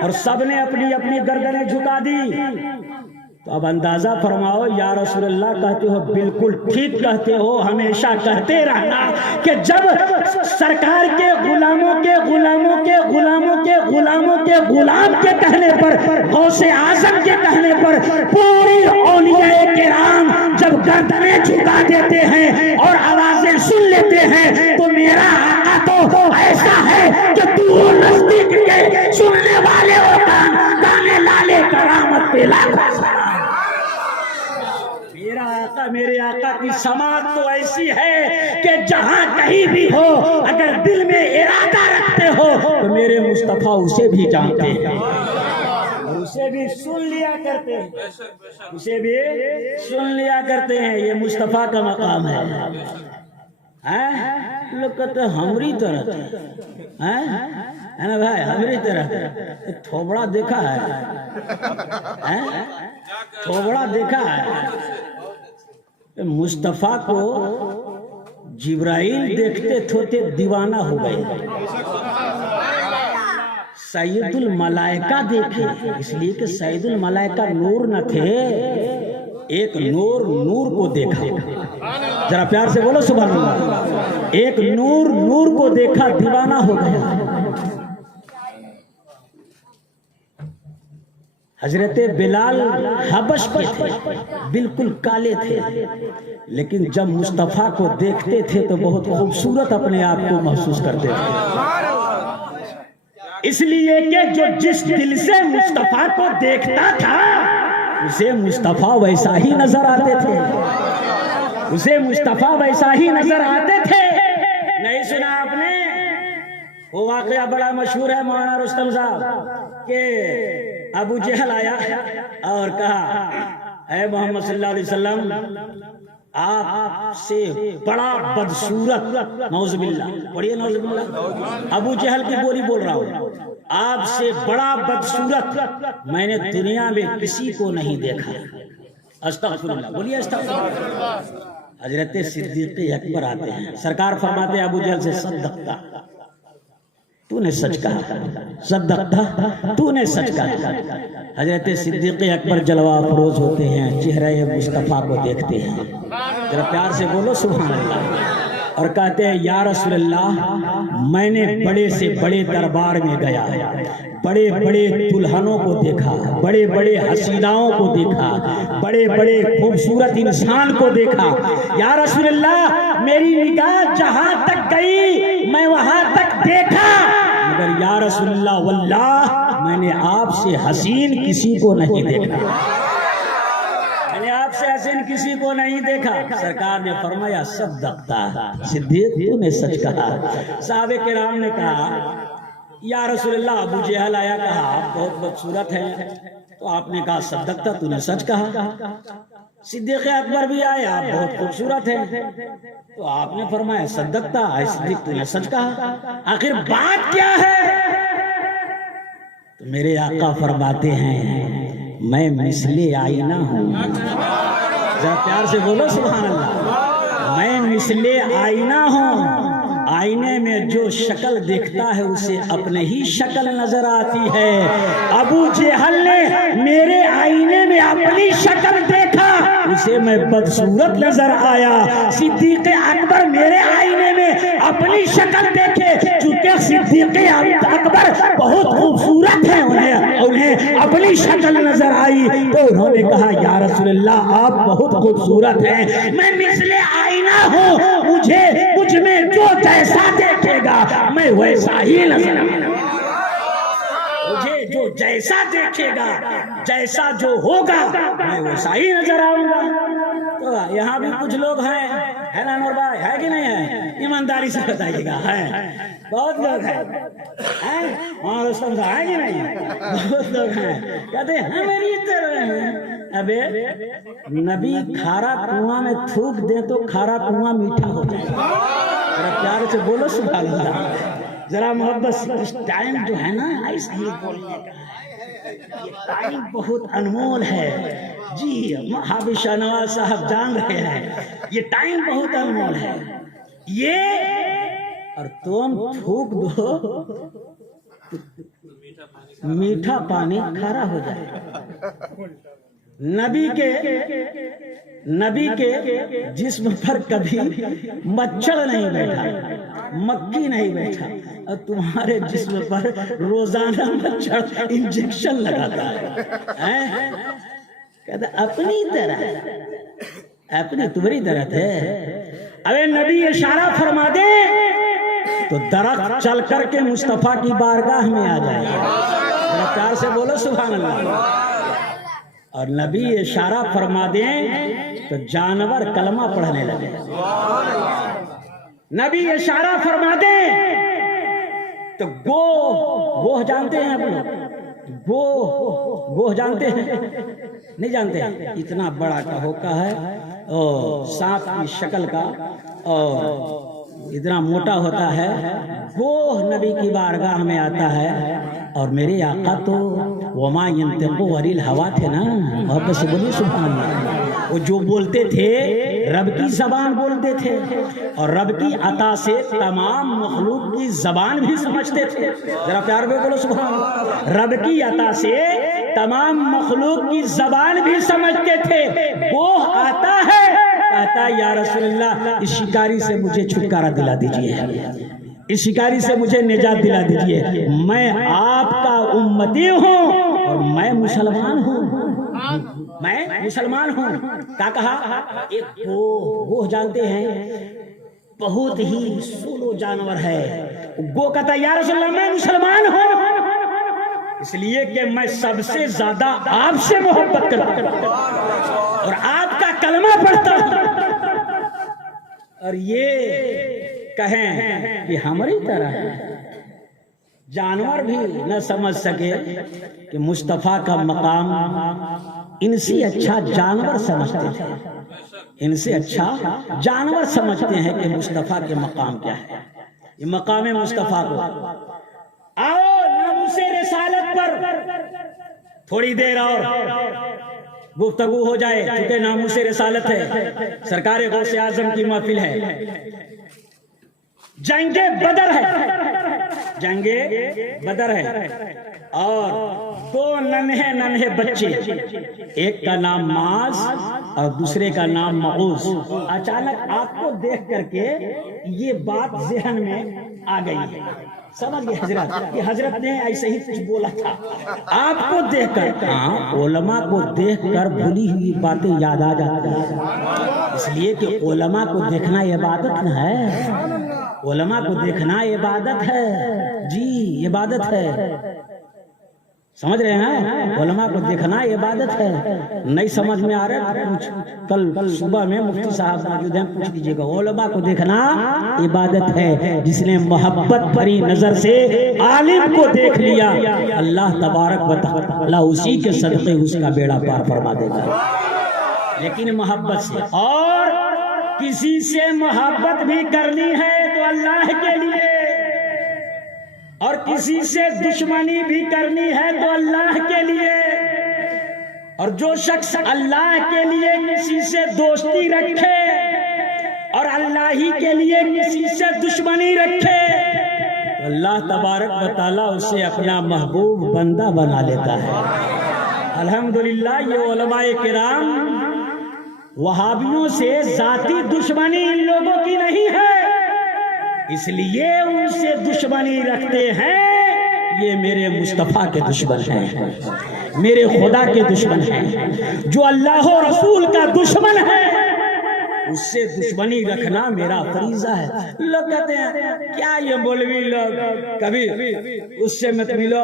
اور سب نے اپنی اپنی گردنیں جھکا دی۔ تو اب اندازہ فرماؤ، یا رسول اللہ کہتے ہو، بالکل ٹھیک کہتے ہو، ہمیشہ کہتے رہنا کہ جب سرکار کے غلاموں کے غلاموں کے غلاموں کے غلاموں کے غلام کے کہنے پر، غوث اعظم کے کہنے پر پوری اولیاء کرام جب گردنیں جھکا دیتے ہیں اور آوازیں سن لیتے ہیں، تو میرا آقا تو ایسا ہے کہ تو نزدیک کے سننے والے ہوتا گانے لالے کرامت پہ لاکھوں سلام۔ میرا آقا، میرے آقا کی سماعت تو ایسی ہے کہ جہاں کہیں بھی ہو، اگر دل میں ارادہ رکھتے ہو تو میرے مصطفیٰ اسے بھی جانتے ہیں، اسے بھی سن لیا کرتے ہیں، اسے بھی سن لیا کرتے ہیں۔ یہ مصطفیٰ کا مقام ہے۔ لوگ کہتے ہیں ہمری طرح ہے نا بھائی، ہمری طرح تھوبڑا دیکھا ہے، تھوبڑا دیکھا ہے۔ مصطفیٰ کو جبرائیل دیکھتے تھوتے دیوانہ ہو گئے، سید الملائکہ دیکھے، اس لیے کہ سید الملائکہ نور نہ تھے، ایک نور نور کو دیکھا، ذرا پیار سے بولو سبحان اللہ، ایک نور نور کو دیکھا، دیوانہ ہو گیا۔ حضرت بلال حبش کے تھے، بالکل کالے تھے، لیکن جب مصطفیٰ کو دیکھتے تھے تو بہت خوبصورت اپنے آپ کو محسوس کرتے تھے، اس لیے کہ جو جس دل سے مصطفیٰ کو دیکھتا تھا اسے مصطفیٰ ویسا ہی نظر آتے تھے، اسے مصطفیٰ ویسا ہی نظر آتے تھے۔ نہیں سنا آپ نے وہ واقعہ بڑا مشہور ہے مولانا رستم صاحب کہ ابو جہل آیا اور کہا اے محمد صلی اللہ علیہ وسلم آپ سے بڑا بدصورت، نعوذ باللہ پڑھیے نعوذ باللہ، ابو جہل کی بولی بول رہا ہوں، آپ سے بڑا بدصورت میں نے دنیا میں کسی کو نہیں دیکھا۔ استغفر اللہ، بولیے استغفر اللہ۔ حضرت صدیق اکبر آتے ہیں، سرکار فرماتے ہیں ابو جہل سے صدقتا، تو نے سچ کہا، صدقتا تو نے سچ کہا۔ حضرت صدیق اکبر جلوہ افروز ہوتے ہیں، چہرہ مصطفیٰ کو دیکھتے ہیں، ذرا پیار سے بولو سبحان اللہ، اور کہتے ہیں یا رسول اللہ میں نے بڑے سے بڑے دربار میں گیا، بڑے بڑے دلہنوں کو دیکھا، بڑے بڑے حسیناؤں کو دیکھا، بڑے بڑے خوبصورت انسان کو دیکھا، یا رسول اللہ میری نگاہ جہاں تک گئی میں وہاں تک دیکھا، مگر یا رسول اللہ واللہ میں نے آپ سے حسین کسی کو نہیں دیکھا، میں نے آپ سے حسین کسی کو نہیں دیکھا۔ سرکار نے فرمایا صدقتا، صدیق تو نے سچ کہا۔ صحابہ کرام نے کہا یا رسول اللہ ابو جہل آیا، کہا بہت بدصورت ہے، تو آپ نے کہا صدقتا تو نے سچ کہا۔ صدیق اکبر بھی آیا، بہت خوبصورت ہے، تو آپ نے فرمایا صدقتا، صدیق تو نے سچ کہا۔ آخر بات کیا ہے؟ تو میرے آقا فرماتے ہیں میں مثل آئینہ ہوں، ذرا پیار سے بولو سبحان اللہ، میں مثل آئینہ ہوں، آئینے میں جو شکل دیکھتا ہے اسے اپنے ہی شکل نظر آتی ہے۔ ابو جہل نے میرے آئینے میں اپنی شکل دیکھا، اسے میں بدصورت نظر آیا۔ صدیق اکبر میرے آئینے میں اپنی شکل دیکھے، چونکہ صدیق اکبر بہت خوبصورت ہیں، انہیں اپنی شکل نظر آئی، تو انہوں نے کہا یا رسول اللہ آپ بہت خوبصورت ہیں، میں مثل آئینہ ہوں، مجھ میں جو جیسا دیکھے گا میں ویسا ہی نظر آؤں گا، مجھے جو جیسا دیکھے گا، جیسا جو ہوگا میں ویسا ہی نظر آؤں گا۔ تو یہاں بھی کچھ لوگ ہیں، ہے نا نور بھائی، ہے کہ نہیں ہے؟ ایمانداری سے بتائیے گا، ہے بہت لوگ ہیں، وہاں رستم صاحب ہے کہ نہیں؟ بہت لوگ ہیں کہتے ہیں میری طرح ہیں۔ ابے نبی کھارا کنواں میں تھوک دیں تو کھارا کنواں میٹھا ہو جائے، ذرا پیار سے بولو سبحان اللہ، ذرا محبت سے۔ ٹائم جو ہے نا ایسا ہی بولنے کا ہے، یہ ٹائم بہت انمول ہے جی، حافظ شاہ نواز صاحب جان رہے ہیں، یہ ٹائم بہت انمول ہے یہ، اور تم تھوک دو میٹھا پانی کھارا ہو جائے۔ نبی کے جسم پر کبھی مچھر نہیں بیٹھا، مکھی نہیں بیٹھا، اور تمہارے جسم پر روزانہ مچھر انجیکشن لگاتا ہے۔ کہتا اپنی طرح، اپنی تمہاری طرح تھے۔ ارے نبی اشارہ فرما دے تو درخت چل کر کے مصطفیٰ کی بارگاہ میں آ جائے، ذرا پیار سے بولو سبحان اللہ۔ اور نبی اشارہ فرما دیں تو جانور کلمہ پڑھنے لگے، نبی اشارہ فرما دیں تو گوہ جانتے ہیں آپ لوگ، گوہ جانتے ہیں نہیں جانتے؟ اتنا بڑا کا ہوکا ہے اور سانپ کی شکل کا اور اتنا موٹا ہوتا ہے، گوہ نبی کی بارگاہ میں آتا ہے، اور میرے آقا تو وما ينطق عن الهوى تھے نا، محبت سے بولیے سبحان اللہ۔ وہ جو بولتے تھے رب کی زبان بولتے تھے، اور رب کی عطا سے تمام مخلوق کی زبان بھی سمجھتے تھے، ذرا پیار میں بولو سبحان اللہ۔ رب کی عطا سے تمام مخلوق کی زبان بھی سمجھتے تھے۔ وہ آتا ہے کہتا یا رسول اللہ اس شکاری سے مجھے چھٹکارا دلا دیجئے، اس شکاری سے مجھے نجات دلا دیجئے، میں آپ کا امتی ہوں اور میں مسلمان ہوں، میں مسلمان ہوں. کیا کہا؟ ایک گوہ جانتے ہیں بہت ہی سولو جانور ہے. گو کہتا یا رسول اللہ میں مسلمان ہوں اس لیے کہ میں سب سے زیادہ آپ سے محبت کرتا ہوں اور آپ کا کلمہ پڑھتا ہوں. اور یہ کہیں کہ ہماری طرح جانور بھی نہ سمجھ سکے کہ مصطفیٰ کا مقام ان سے اچھا جانور سمجھتے ہیں. ان سے اچھا جانور سمجھتے ہیں کہ مصطفیٰ کے مقام کیا ہے. یہ مقام مصطفیٰ کو آؤ ناموس رسالت پر تھوڑی دیر اور گفتگو ہو جائے چونکہ ناموس رسالت ہے. سرکار غوث اعظم کی محفل ہے. جنگ بدر ہے، جنگ بدر ہے اور دو ننھے بچے، ایک کا نام معاذ اور دوسرے کا نام معوذ. اچانک آپ کو دیکھ کر کے یہ بات ذہن میں آ گئی ہے. سمجھ گئے حضرت کہ حضرت نے ایسے ہی کچھ بولا تھا. آپ کو دیکھ کر علماء کو دیکھ کر بھولی ہوئی باتیں یاد آ جاتی ہیں. اس لیے کہ علماء کو دیکھنا عبادت نہ ہے، علماء کو دیکھنا عبادت ہے. جی عبادت ہے، سمجھ رہے ہیں؟ علماء کو دیکھنا عبادت ہے. نہیں سمجھ میں آ رہا ہے کل صبح میں مفتی صاحب موجود ہیں، پوچھ لیجیے گا. علماء کو دیکھنا عبادت ہے. جس نے محبت بھری نظر سے عالم کو دیکھ لیا اللہ تبارک و تعالی اسی کے صدقے اس کا بیڑا پار فرما دے گا. لیکن محبت سے، اور کسی سے محبت بھی کرنی ہے تو اللہ کے لیے، اور کسی سے دشمنی بھی کرنی ہے تو اللہ کے لیے. اور جو شخص اللہ کے لیے کسی سے دوستی رکھے اور اللہ ہی کے لیے کسی سے دشمنی رکھے تو اللہ تبارک و تعالیٰ اسے اپنا محبوب بندہ بنا لیتا ہے. الحمدللہ یہ علماء کرام وہابیوں سے ذاتی دشمنی ان لوگوں کی نہیں ہے، اس لیے ان سے دشمنی رکھتے ہیں. یہ میرے مصطفیٰ کے دشمن ہیں، میرے خدا کے دشمن ہیں. جو اللہ و رسول کا دشمن ہے اس سے دشمنی رکھنا میرا فریضہ ہے. لوگ کہتے ہیں کیا یہ مولوی لوگ کبھی اس سے مت ملو،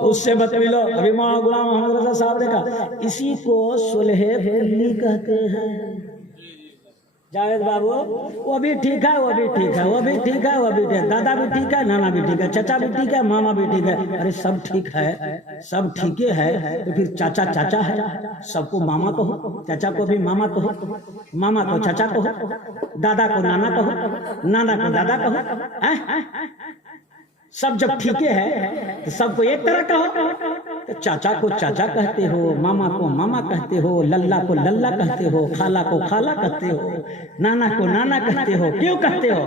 اس سے مت ملو. ابھی مولانا غلام محمد رضا صاحب نے کہا اسی کو صلح کلی کہتے ہیں. جاوید بابو وہ بھی ٹھیک ہے، وہ بھی ٹھیک ہے، وہ بھی ٹھیک ہے، وہ بھی ٹھیک ہے، دادا بھی ٹھیک ہے، نانا بھی ٹھیک ہے، چچا بھی ٹھیک ہے، ماما بھی ٹھیک ہے. ارے سب ٹھیک ہے، سب ٹھیک ہے تو پھر چاچا چاچا ہے. سب کو ماما کہو، چاچا کو بھی ماما کہو، ماما کو چاچا کہو، دادا کو نانا کہو، نانا کو دادا کہو. سب جب ٹھیک ہے تو سب کو ایک طرح کہو. چاچا کو چاچا کہتے ہو، ماما کو ماما کہتے ہو، للا کو للا کہتے ہو، خالہ کو خالہ کہتے ہو، نانا کو نانا کہتے ہو. کیوں کہتے ہو؟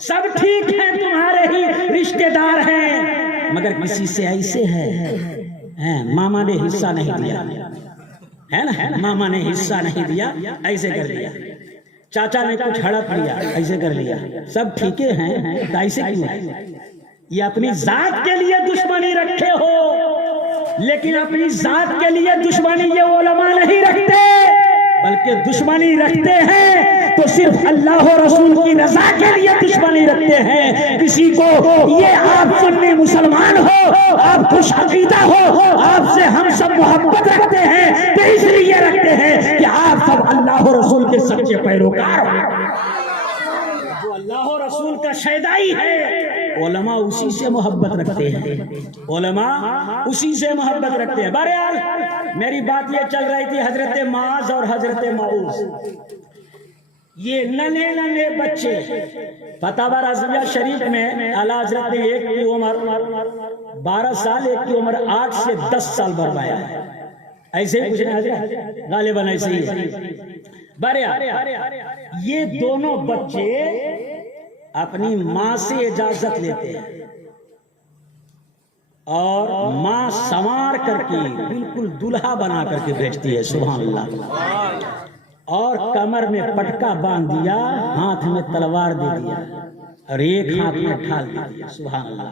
سب ٹھیک ہیں، تمہارے ہی رشتہ دار ہیں. مگر کسی سے ایسے ہے ماما نے حصہ نہیں دیا ہے نا، ماما نے حصہ نہیں دیا، ایسے کر لیا. چاچا نے کچھ ہڑپ لیا، ایسے کر لیا. سب ٹھیک ہیں تو ایسے کیوں ہے؟ یہ اپنی ذات کے لیے دشمنی رکھے ہو، لیکن اپنی ذات کے لیے دشمنی یہ علماء نہیں رکھتے، بلکہ دشمنی رکھتے ہیں تو صرف اللہ و رسول کی رضا کے لیے دشمنی رکھتے ہیں. کسی کو یہ آپ سنی مسلمان ہو، آپ خوش عقیدہ ہو، آپ سے ہم سب محبت رکھتے ہیں تو اس لیے رکھتے ہیں کہ آپ سب اللہ و رسول کے سچے پیروکار ہو. جو اللہ و رسول کا شیدائی ہے علماء اسی سے محبت رکھتے ہیں، علماء اسی سے محبت رکھتے ہیں. بہرحال میری بات یہ چل رہی تھی حضرت معاذ اور حضرت معوذ. یہ ننھے بچے فتاوی رضویہ شریف میں اعلیٰ حضرت نے ایک کی عمر 12 سال، ایک کی عمر 8 سے 10 سال بروایا ہے. ایسے ہی کچھ نہیں حضرت، غالباً ایسے ہی ہے. بہرحال یہ دونوں بچے اپنی ماں سے اجازت لیتے ہیں اور ماں سنوار کر کے بالکل دلہا بنا کر کے بھیجتی ہے. سبحان اللہ. اور کمر میں پٹکا باندھ دیا، ہاتھ میں تلوار دے دیا. اور ایک ہاتھ میں ڈھال دیا. سبحان اللہ.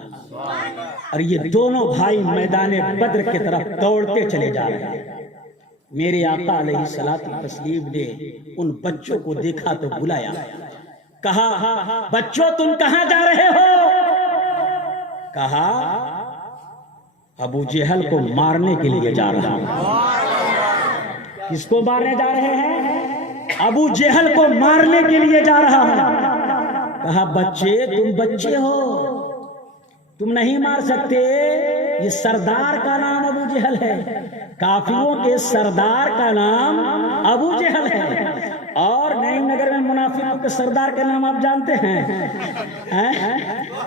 اور یہ دونوں بھائی میدان بدر کی طرف دوڑتے چلے جا رہے ہیں. میرے آقا علیہ الصلوۃ والتسلیم نے ان بچوں کو دیکھا تو بلایا, کہا بچوں تم کہاں جا رہے ہو؟ کہا ابو جہل کو مارنے کے لیے جا رہا ہوں. کس کو مارنے جا رہے ہیں؟ ابو جہل کو مارنے کے لیے جا رہا ہوں. کہا بچے تم بچے ہو, تم نہیں مار سکتے. یہ سردار کا نام ابو جہل ہے, کافروں کے سردار کا نام ابو جہل ہے. اور نعیم نگر میں منافقوں کے سردار کا نام آپ جانتے ہیں؟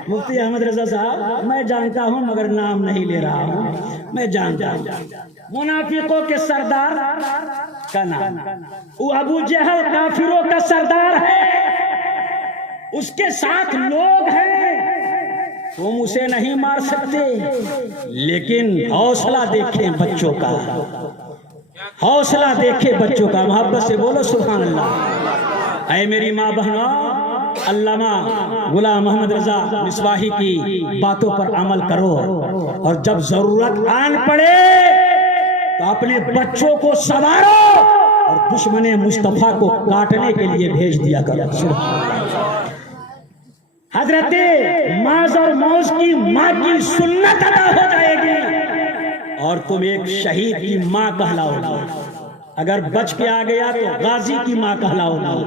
مفتی احمد رضا صاحب, میں جانتا ہوں مگر نام نہیں لے رہا ہوں. میں جانتا ہوں منافقوں کے سردار کا نام وہ ابو جہل کافروں کا سردار ہے. اس کے ساتھ لوگ ہیں, تم اسے نہیں مار سکتے. لیکن حوصلہ دیکھیں بچوں کا, حوصلہ دیکھیں بچوں کا. محبت سے بولو سبحان اللہ. اے میری ماں بہنوں, علامہ غلام محمد رضا مصباحی کی باتوں پر عمل کرو, اور جب ضرورت آن پڑے تو اپنے بچوں کو سنوارو اور دشمن مصطفیٰ کو کاٹنے کے لیے بھیج دیا کرو. حضرت معاذ اور موز کی ماں کی سنت ادا ہو جائے گی اور تم ایک شہید کی ماں کہلاؤ گی. اگر بچ کے آ گیا تو غازی کی ماں کہلاؤ گی,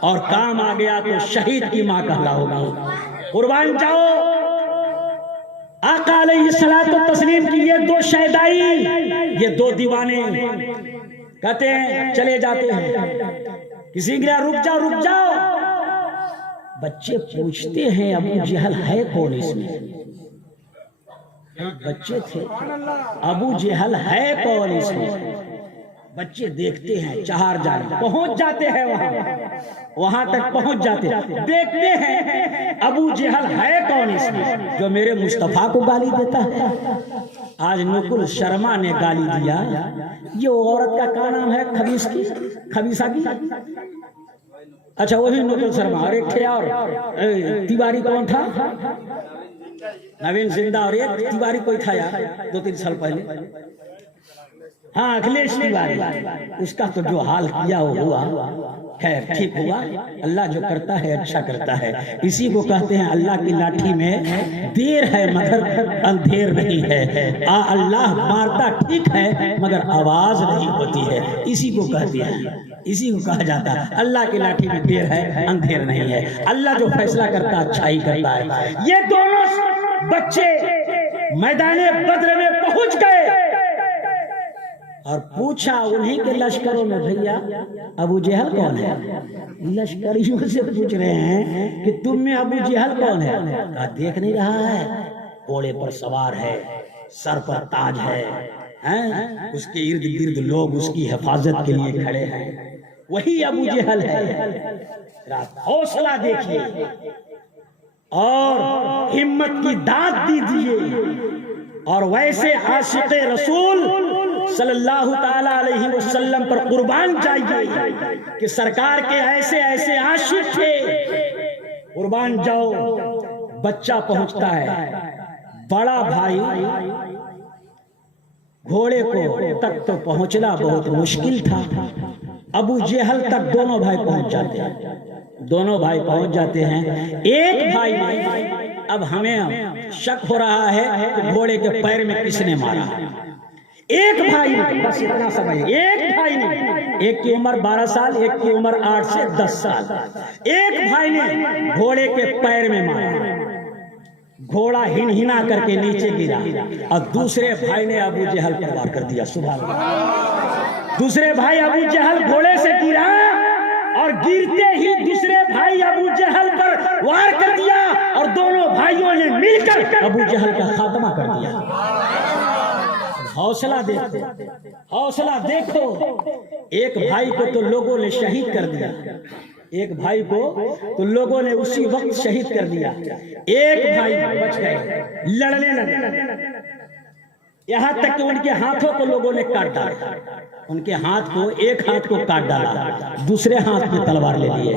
اور کام آ گیا تو شہید کی ماں کہلاؤ گی. قربان جاؤ. آقا علیہ الصلوۃ والتسلیم کی یہ دو شہدائی, یہ دو دیوانے کہتے ہیں چلے جاتے ہیں. کسی کے رک جاؤ رک جاؤ. بچے پوچھتے ہیں ابو جہل ہے کون اس میں؟ بچے تھے, ابو جہل ہے کون اس میں؟ بچے دیکھتے ہیں, چہار جانے پہنچ جاتے ہیں, وہاں تک پہنچ جاتے ہیں, دیکھتے ہیں ابو جہل ہے کون اس میں جو میرے مصطفیٰ کو گالی دیتا ہے. آج نقل شرما نے گالی دیا. یہ عورت کا کیا نام ہے؟ خبیث کی, خبیثہ کی. اچھا وہی نقل شرما. اور ایک تھے اور تیواری کون تھا؟ نوین زندہ. اور ایک تیواری کوئی تھا یار 2-3 سال پہلے, ہاں اکھلیش تیواری. اس کا تو جو حال کیا وہ ہوا, خیر ٹھیک ہوا. اللہ جو کرتا ہے اچھا کرتا ہے. اسی کو کہتے ہیں اللہ کی لاٹھی میں دیر ہے مگر اندھیر نہیں ہے. اللہ مارتا ٹھیک ہے مگر آواز نہیں ہوتی ہے. اسی کو کہتے ہیں, اسی کو کہا جاتا ہے اللہ کی لاٹھی میں دیر ہے اندھیر نہیں ہے. اللہ جو فیصلہ کرتا اچھا ہی کرتا ہے. یہ دونوں بچے میدان بدر میں پہنچ گئے اور پوچھا انہی کے لشکروں میں, بھیا ابو جہل کون ہے؟ لشکریوں سے پوچھ رہے ہیں کہ تم میں ابو جہل کون ہے؟ کہا دیکھ نہیں رہا ہے, گھوڑے پر سوار ہے, سر پر تاج ہے, اس کے ارد گرد لوگ اس کی حفاظت کے لیے کھڑے ہیں, وہی ابو جہل ہے. حوصلہ دیکھیے اور ہمت کی داد دیجیے. اور ویسے عاشق رسول صلی اللہ تعالی علیہ وسلم پر قربان جائیے کہ سرکار کے ایسے ایسے عاشق تھے. قربان جاؤ. بچہ پہنچتا ہے, بڑا بھائی گھوڑے کو تک تو پہنچنا بہت مشکل تھا. ابو جہل تک دونوں بھائی پہنچ جاتے ہیں. دونوں بھائی پہنچ جاتے ہیں. ایک بھائی نے, اب ہمیں شک ہو رہا ہے کہ گھوڑے کے پیر میں کس نے مارا. ایک بھائی نے, بس اتنا سمجھیں, ایک بھائی نے, ایک کی عمر 12 سال, ایک کی عمر 8 سے 10 سال. ایک بھائی نے گھوڑے کے پیر میں مارا, گھوڑا ہنہنا کر کے نیچے گرا, اور دوسرے بھائی نے ابو جہل پر وار کر دیا. سبحان اللہ. دوسرے بھائی ابو جہل گھوڑے سے گرا اور گرتے ہی دوسرے بھائی ابو جہل پر وار کر دیا, اور دونوں بھائیوں نے مل کر ابو جہل کا خاتمہ کر دیا. حوصلہ دیکھو, حوصلہ دیکھو. ایک بھائی کو تو لوگوں نے شہید کر دیا, ایک بھائی کو تو لوگوں نے اسی وقت شہید کر دیا. ایک بھائی بچ گئے, لڑنے لگے, یہاں تک کہ ان کے ہاتھوں کو لوگوں نے کاٹ ڈالا. ان کے ہاتھ کو ایک ہاتھ کو کاٹ ڈالا, دوسرے ہاتھ میں تلوار لے لیے,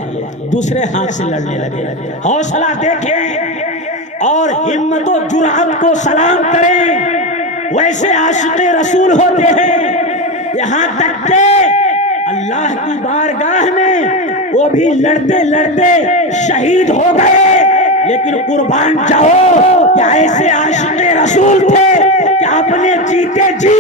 دوسرے ہاتھ سے لڑنے لگے. حوصلہ دیکھیں اور ہمت و جرأت کو سلام کریں. ویسے عاشق رسول ہوتے ہیں. یہاں تک کہ اللہ کی بارگاہ میں وہ بھی لڑتے لڑتے شہید ہو گئے, لیکن قربان جاؤ کہ ایسے عاشق رسول تھے کہ اپنے جیتے جی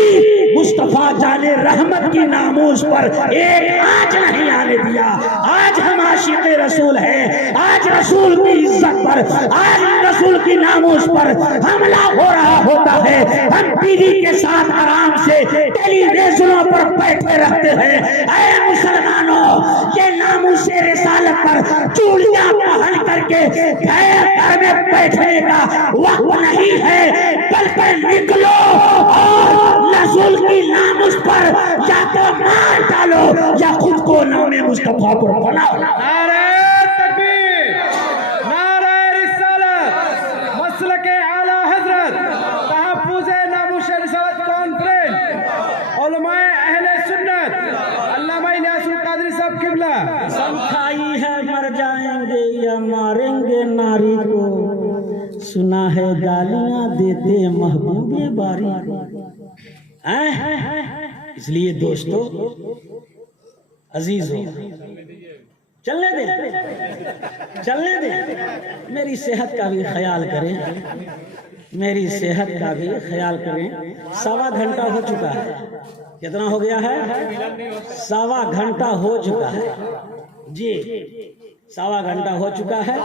مصطفیٰ جان رحمت کی ناموس پر ایک آنچ نہیں آنے دیا. آج ہم عاشق رسول ہیں, آج رسول کی عزت پر, آج رسول کی ناموس پر حملہ ہو رہا ہوتا ہے, ہم ٹی وی کے ساتھ آرام سے ٹیلی ویژنوں پر بیٹھے رہتے ہیں. اے مسلمانوں, یہ ناموس رسالت پر چوڑیاں پہن کر کے گھر میں بیٹھنے کا وقت نہیں ہے, بلکہ نکلو اور رسول کی ناموس پر یا تو مار ڈالو یا خود کو نام مصطفیٰ پر بناؤ. نعرہ تکبیر, نعرہ رسالت, مسلک اعلی حضرت, تحفظ ناموس رسالت کانفرنس, علماء اہل سنت, علامہ الیاس القادری صاحب قبلہ. قسم کھائی ہے مر جائیں گے یا ماریں گے ناری کو, سنا ہے گالیاں دیتے محبوب باری کو. اس لیے دوستو عزیزو, چلنے دیں, میری صحت کا بھی خیال کریں, میری صحت کا بھی خیال کریں. 1.25 گھنٹہ ہو چکا ہے. کتنا ہو گیا ہے؟ 1.25 گھنٹہ ہو چکا ہے جی, 1.25 گھنٹہ ہو چکا ہے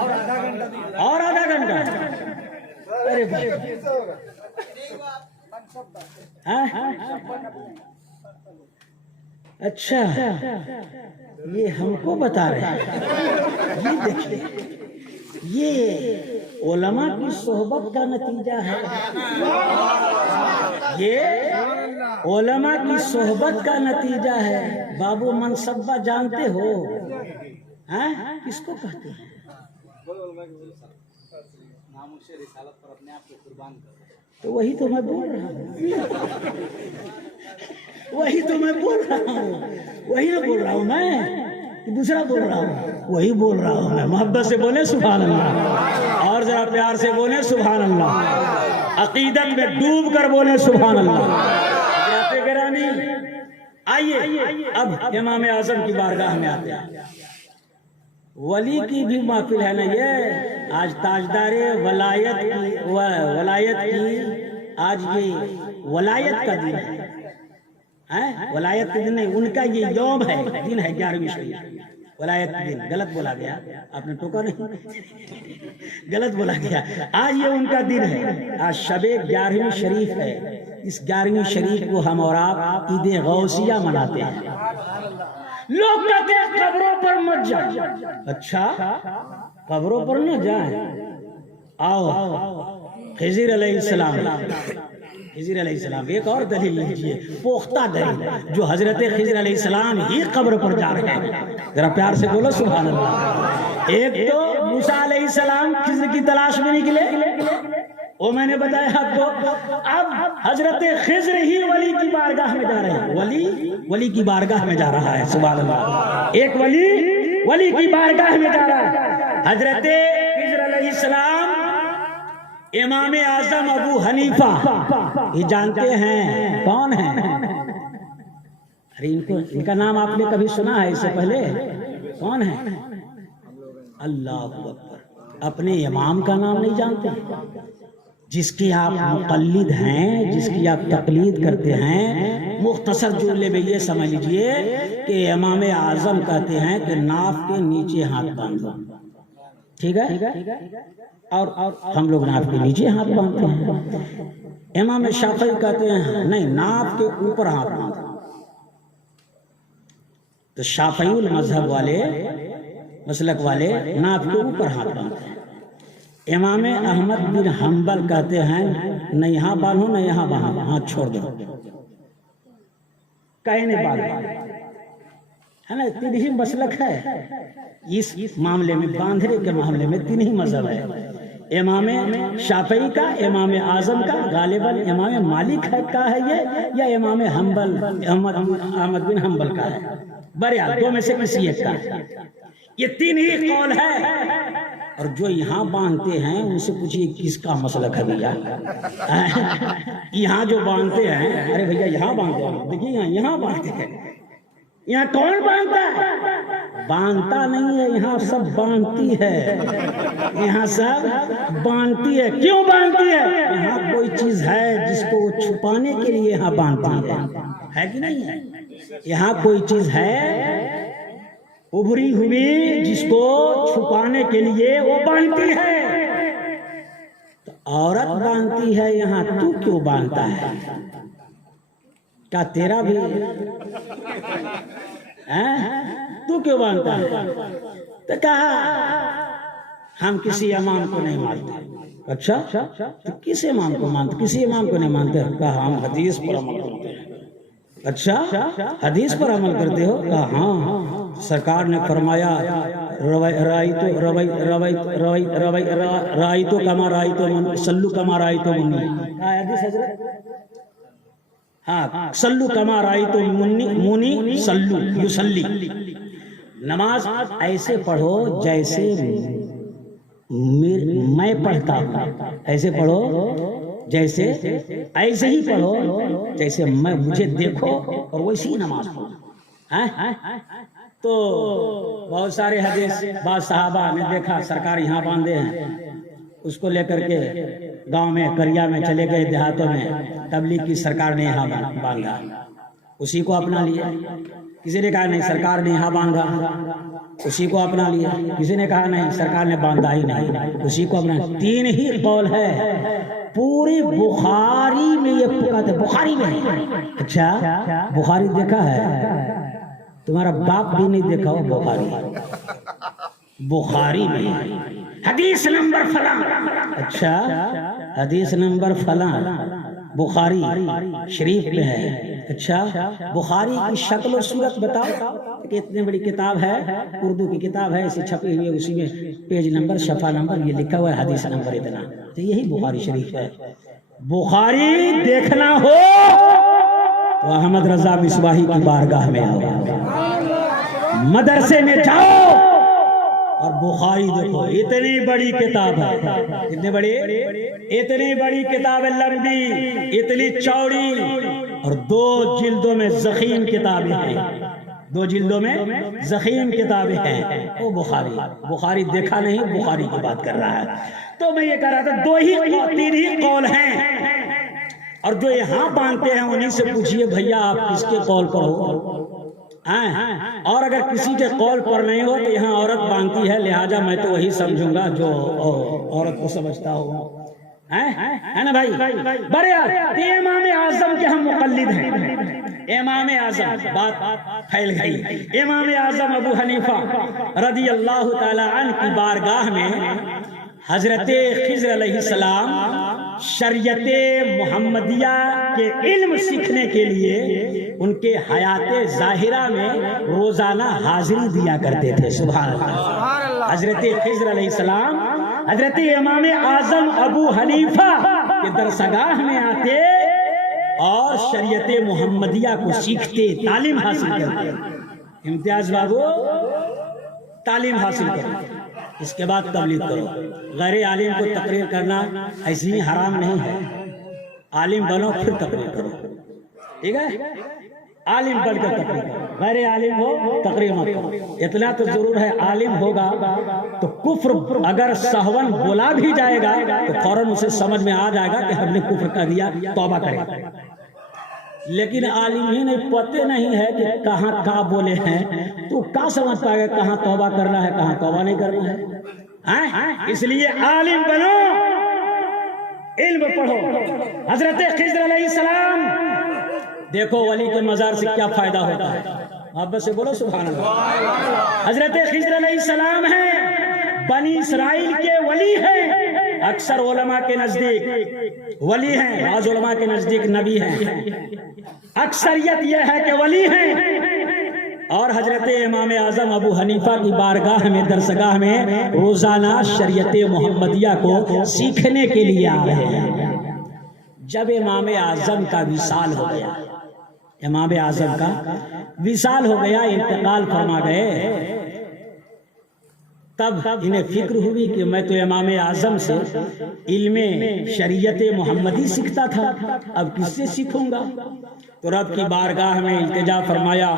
اور آدھا گھنٹہ. ارے اچھا, یہ ہم کو بتا رہے ہیں. یہ دیکھیں, یہ علماء کی صحبت کا نتیجہ ہے. یہ علماء کی صحبت کا نتیجہ ہے. بابو منصبہ جانتے ہو کس کو کہتے ہیں؟ تو وہی تو میں بول رہا ہوں, وہی تو میں بول رہا ہوں, وہی نہ بول رہا ہوں میں کہ دوسرا بول رہا ہوں, وہی بول رہا ہوں میں. محبت سے بولے سبحان اللہ, اور ذرا پیار سے بولے سبحان اللہ, عقیدت میں ڈوب کر بولے سبحان اللہ. گرامی آئیے اب امام اعظم کی بارگاہ میں آتے ہیں. ولی کی بھی محفل ہے نا یہ, آج تاجدار ولایت کی آج یہ ولایت کا دن ہے. ولایت کے دن نہیں, ان کا یہ یوم ہے, دن ہے 11ویں شریف, ولایت کے دن. غلط بولا گیا, آپ نے ٹوکا نہیں, غلط بولا گیا. آج یہ ان کا دن ہے, آج شب 11ویں شریف ہے. اس 11ویں شریف کو ہم اور آپ عید غوثیہ مناتے ہیں. لوگ کہتے ہیں قبروں پر مت جائیں. اچھا, قبروں پر نہ جائیں. آؤ خضر علیہ السلام, خضر علیہ السلام ایک اور دلیل لیجئے, پختہ دلیل, جو حضرت خضر علیہ السلام ہی قبر پر جا رہے ہیں. ذرا پیار سے بولو سبحان اللہ. ایک تو موسیٰ علیہ السلام خضر کی تلاش میں نکلے, وہ میں نے بتایا آپ کو. اب حضرت خضر ہی ولی کی بارگاہ میں جا رہے ہیں, ولی کی بارگاہ میں جا رہا ہے. سبحان اللہ, ایک ولی کی بارگاہ میں جا رہا ہے. حضرت خضر علیہ السلام امام اعظم ابو حنیفہ یہ جانتے ہیں کون ہیں؟ ارے ان کا نام آپ نے کبھی سنا ہے اس سے پہلے؟ کون ہے؟ اللہ اکبر. اپنے امام کا نام نہیں جانتے؟ جس کی آپ مقلد ہیں, جس کی آپ تقلید کرتے ہیں. مختصر جملے میں یہ سمجھ لیجئے کہ امام اعظم کہتے ہیں کہ ناف کے نیچے ہاتھ باندھو, ٹھیک ہے, اور ہم لوگ ناف کے نیچے ہاتھ باندھتے ہیں. امام شافعی کہتے ہیں نہیں, ناف کے اوپر ہاتھ باندھو. تو شافعی المذہب والے, مسلک والے ناف کے اوپر ہاتھ باندھتے ہیں. امام احمد بن حنبل کہتے ہیں نہ یہاں باندھو نہ یہاں باندھو, ہاتھ چھوڑ دو. کہنے باندھو ہے نا, تین ہی مسلک ہے اس معاملے میں, باندھنے کے معاملے میں تین ہی مذہب ہے. امام شافعی کا، امام اعظم کا، غالباً امام مالک کا ہے یہ، یا امام حنبل احمد بن حنبل کا ہے، بہرحال دو میں سے کسی ایک کا ہے۔ یہ تین ہی قول ہے، اور جو یہاں باندھتے ہیں ان سے پوچھئے کس کا مسلک ہے بھیا؟ یہاں جو باندھتے ہیں، ارے بھیا یہاں باندھتے ہیں، دیکھیے یہاں باندھتے ہیں، یہاں کون باندھتا ہے؟ باندھتا نہیں ہے، یہاں سب باندھتی ہے، یہاں سب باندھتی ہے۔ کیوں باندھتی ہے؟ یہاں کوئی چیز ہے جس کو چھپانے کے لیے یہاں باندھتی ہے کہ نہیں ہے؟ یہاں کوئی چیز ہے ابھری ہوئی جس کو چھپانے کے لیے وہ باندھتی ہے۔ تو عورت باندھتی ہے یہاں، تو کیوں باندھتا ہے؟ کیا تیرا بھی تو کیوں باندھتا ہے؟ تو کہا ہم کسی امام کو نہیں مانتے۔ اچھا تو کس امام کو مانتے؟ کسی امام کو نہیں مانتے؟ کہا ہم حدیث پر عمل کرتے ہیں۔ اچھا حدیث پر عمل کرتے ہو؟ کہا ہاں، سرکار نے فرمایا رائیتو کما رائیتو من صلو کما رائیتو منی، حدیث حضرت، ہاں صلو کما رائیتو منی صلو یصلی، نماز ایسے پڑھو جیسے میں پڑھتا ہوں، ایسے پڑھو جیسے، ایسے ہی پڑھو جیسے میں مجھے دیکھو اور ویسی نماز پڑھو۔ تو بہت سارے حدیث بعض صحابہ نے دیکھا سرکار یہاں باندھے ہیں، اس کو لے کر کے گاؤں میں کریا میں چلے گئے، دیہاتوں میں تبلیغ کی، سرکار نے یہاں باندھا، اسی کو اپنا لیا۔ کسی نے کہا نہیں سرکار نے یہاں باندھا، اسی کو اپنا لیا۔ کسی نے کہا نہیں سرکار نے باندھا ہی نہیں، اسی کو اپنا۔ تین ہی قول ہے پوری بخاری میں، یہ پکاتے بخاری میں۔ اچھا بخاری دیکھا ہے؟ تمہارا باپ بھی نہیں دیکھا ہو بخاری؟ بخاری میں حدیث نمبر فلاں، اچھا حدیث نمبر فلاں بخاری شریف میں ہے۔ اچھا بخاری کی شکل و صورت بتاؤ کہ اتنی بڑی کتاب ہے، اردو کی کتاب ہے، اسے چھپی ہوئی ہے، اسی میں پیج نمبر صفحہ نمبر یہ لکھا ہوا ہے، حدیث نمبر اتنا، تو یہی بخاری شریف ہے۔ بخاری دیکھنا ہو تو احمد رضا مصباحی کی بارگاہ میں آؤ، مدرسے میں جاؤ اور بخاری دیکھو، اتنی بڑی کتاب ہے، اتنی بڑی، اتنی بڑی کتاب ہے، لمبی، اتنی چوڑی، اور 2 جلدوں میں ضخیم کتابیں ہیں، 2 جلدوں میں ضخیم کتابیں ہیں۔ وہ بخاری دیکھا نہیں، بخاری کی بات کر رہا ہے۔ تو میں یہ کہہ رہا تھا 3 ہی قول ہیں، اور جو یہاں باندھتے ہیں انہیں سے پوچھئے بھیا آپ کس کے قول پر ہو؟ اور اگر کسی کے قول پر نہیں ہو تو یہاں عورت باندھتی ہے، لہٰذا میں تو وہی سمجھوں گا جو عورت کو سمجھتا ہو، ہے نا بھائی؟ بہرحال امام اعظم کے ہم مقلد ہیں، امام اعظم، بات پھیل گئی۔ امام اعظم ابو حنیفہ رضی اللہ تعالی عنہ کی بارگاہ میں حضرت خضر علیہ السلام شریعت محمدیہ کے علم سیکھنے کے لیے ان کے حیات ظاہرہ میں روزانہ حاضری دیا کرتے تھے۔ سبحان اللہ۔ حضرت خضر علیہ السلام حضرت امام اعظم ابو حنیفہ کے درسگاہ میں آتے اور شریعت محمدیہ کو سیکھتے، تعلیم حاصل کرتے۔ امتیاز بابو تعلیم حاصل کرتے، اس کے بعد تبلیغ کرو۔ غیر عالم کو تقریر کرنا ایسی ہی حرام نہیں ہے، عالم بنو پھر تقریر کرو، ٹھیک ہے؟ عالم بن کر تقریر کرو، غیر عالم ہو تقریر مت کرو۔ اتنا تو ضرور ہے عالم ہوگا تو کفر اگر سہون بولا بھی جائے گا تو فوراً اسے سمجھ میں آ جائے گا کہ ہم نے کفر کر دیا، توبہ کرے۔ لیکن عالم ہی نہیں، پتہ نہیں ہے کہ کہاں کہاں بولے ہیں، تو کہاں سمجھ پائے گا کہاں توبہ کرنا ہے کہاں توبہ نہیں کرنا ہے؟ اس لیے عالم بنو، علم پڑھو۔ حضرت خضر علیہ السلام، دیکھو ولی کے مزار سے کیا فائدہ ہوتا ہے، آپ سے بولو سبحان اللہ۔ حضرت خضر علیہ السلام ہیں، بنی اسرائیل کے ولی ہیں، اکثر علماء کے نزدیک ولی ہیں، بعض علماء کے نزدیک نبی ہیں، اکثریت یہ ہے کہ ولی ہیں۔ اور حضرت امام اعظم ابو حنیفہ کی بارگاہ میں درسگاہ میں روزانہ شریعت محمدیہ کو سیکھنے کے لیے آ رہے ہیں۔ جب امام اعظم کا وصال ہو گیا، امام اعظم کا وصال ہو گیا، انتقال فرما گئے، تب انہیں فکر ہوئی کہ میں تو امام اعظم سے علم شریعت محمدی سیکھتا تھا، اب کس سے سیکھوں گا؟ تو رب کی بارگاہ میں التجا فرمایا،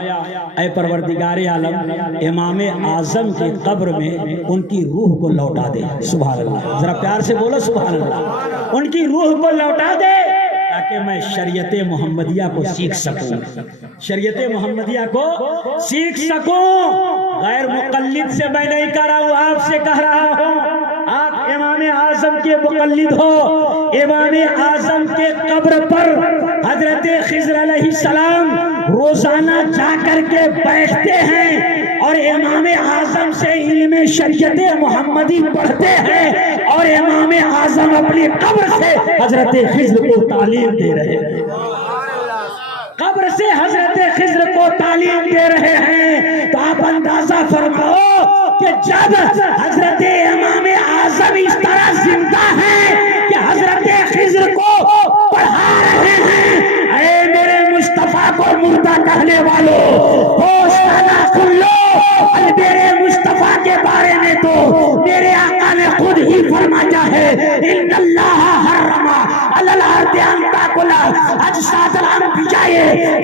اے پروردگار عالم، امام اعظم کے قبر میں ان کی روح کو لوٹا دے۔ سبحان اللہ، ذرا پیار سے بولو سبحان اللہ۔ ان کی روح کو لوٹا دے تاکہ میں شریعت محمدیہ کو سیکھ سکوں، شریعت محمدیہ کو سیکھ سکوں۔ غیر مقلد سے میں نہیں کہہ رہا ہوں، آپ سے کہہ رہا ہوں، آپ امام اعظم کے مقلد ہو۔ امام اعظم کے قبر پر حضرت خضر علیہ السلام روزانہ جا کر کے بیٹھتے ہیں اور امام اعظم سے علم شریعت محمدی پڑھتے ہیں، اور امام اعظم اپنی قبر سے حضرت خضر کو تعلیم دے رہے ہیں، قبر سے حضرت خضر کو تعلیم دے رہے ہیں۔ تو آپ اندازہ فرماؤ کہ جب حضرت امام اعظم اس طرح زندہ ہیں کہ حضرت خضر کو پڑھا رہے ہیں، اے میرے مصطفیٰ کو مردہ کہنے والوں، ہوش پیدا کر لو۔ میرے مصطفیٰ کے بارے میں تو میرے آقا نے خود ہی فرمایا ہے، ان اللہ حرم علی الارض ان تاکل اجساد الانبیاء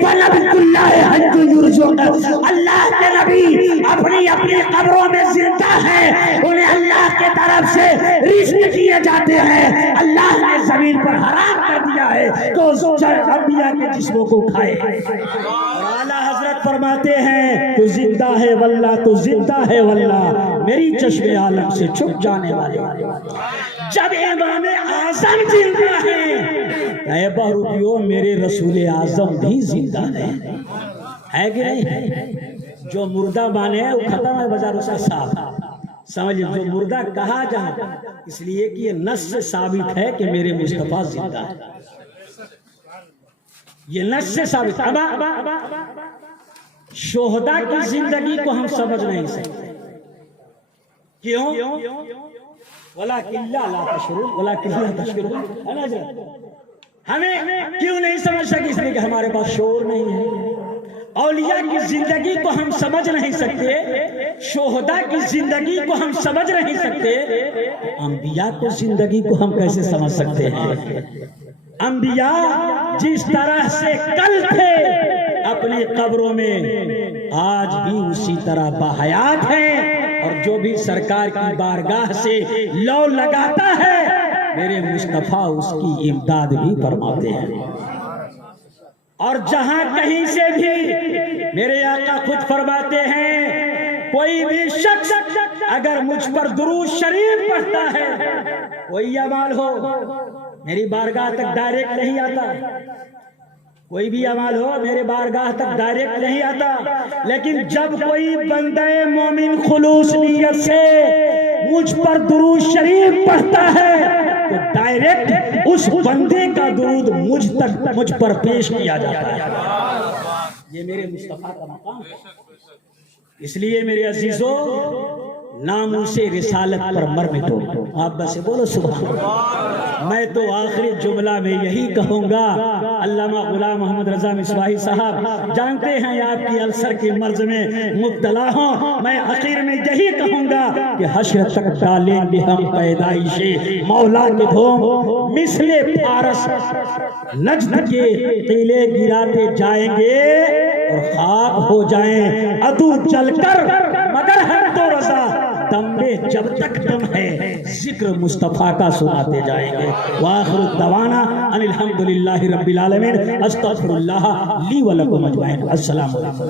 ونبی اللہ حی یرزق۔ اللہ کے نبی اپنی اپنی قبروں میں زندہ ہیں، انہیں اللہ کے طرف سے رزق دیے جاتے ہیں، اللہ نے زمین پر حرام کر دیا ہے تو انبیاء کے جسموں کو کھائے۔ اعلیٰ حضرت فرماتے ہیں، تو زندہ ہے واللہ، تو زندہ ہے واللہ، میری چشم عالم سے چھپ جانے والے۔ جب امام اعظم زندہ ہیں، اے بہروپیو میرے رسول اعظم بھی زندہ ہے کہ نہیں؟ جو مردہ مانے وہ ختم ہے بازار سے صاحب، سمجھے؟ جو مردہ کہا جاتا اس لیے کہ یہ نص سے ثابت ہے کہ میرے مصطفیٰ زندہ ہے، یہ نص سے ثابت ہے۔ شہداء کی زندگی کو ہم سمجھ نہیں سکتے، کیوں؟ وَلَكِنْ لَا تَشْعُرُونَ، وَلَكِنْ لَا تَشْعُرُونَ۔ ہمیں کیوں نہیں سمجھ سکتے؟ اس لیے کہ ہمارے پاس شعور نہیں ہے۔ اولیاء کی زندگی کو ہم سمجھ نہیں سکتے، شہداء کی زندگی کو ہم سمجھ نہیں سکتے، انبیاء کی زندگی کو ہم کیسے سمجھ سکتے ہیں؟ انبیاء جس طرح سے کل تھے اپنی قبروں میں، آج بھی اسی طرح باحیات ہیں، اور جو بھی سرکار کی بارگاہ سے لو لگاتا ہے میرے مصطفیٰ اس کی امداد بھی فرماتے ہیں۔ اور جہاں کہیں سے بھی میرے آقا خود فرماتے ہیں، کوئی بھی شخص اگر مجھ پر درود شریف پڑھتا ہے، کوئی اعمال ہو، میری بارگاہ تک ڈائریکٹ نہیں آتا، کوئی بھی عمل ہو میرے بارگاہ تک ڈائریکٹ نہیں آتا، لیکن جب کوئی بندہ مومن خلوص نیت سے مجھ پر درود شریف پڑھتا ہے تو ڈائریکٹ اس بندے کا درود مجھ پر پیش کیا جاتا ہے۔ یہ میرے مصطفیٰ کا مقام ہے۔ اس لیے میرے عزیزو، ناموس رسالت پر مر مٹو۔ آپ بس بولو سبحان اللہ۔ میں تو آخری جملہ میں یہی کہوں گا، علامہ غلام محمد رضا مصباحی صاحب جانتے ہیں آپ کی السر کی مرض میں مبتلا ہوں، میں آخر میں یہی کہوں گا کہ حشر تک ڈالیں گے ہم پیدائش مولا کے دھوم، مثل فارس نجد کے قلعے گراتے جائیں گے اور خاک ہو جائیں عدو چل کر، مگر ہم تو رضا دم میں جب تک دم ہے ذکر مصطفیٰ کا سناتے جائیں گے۔ وآخر الدعوانا ان الحمدللہ رب العالمین، استغفر اللہ لی ولکم اجمعین۔ السلام علیکم۔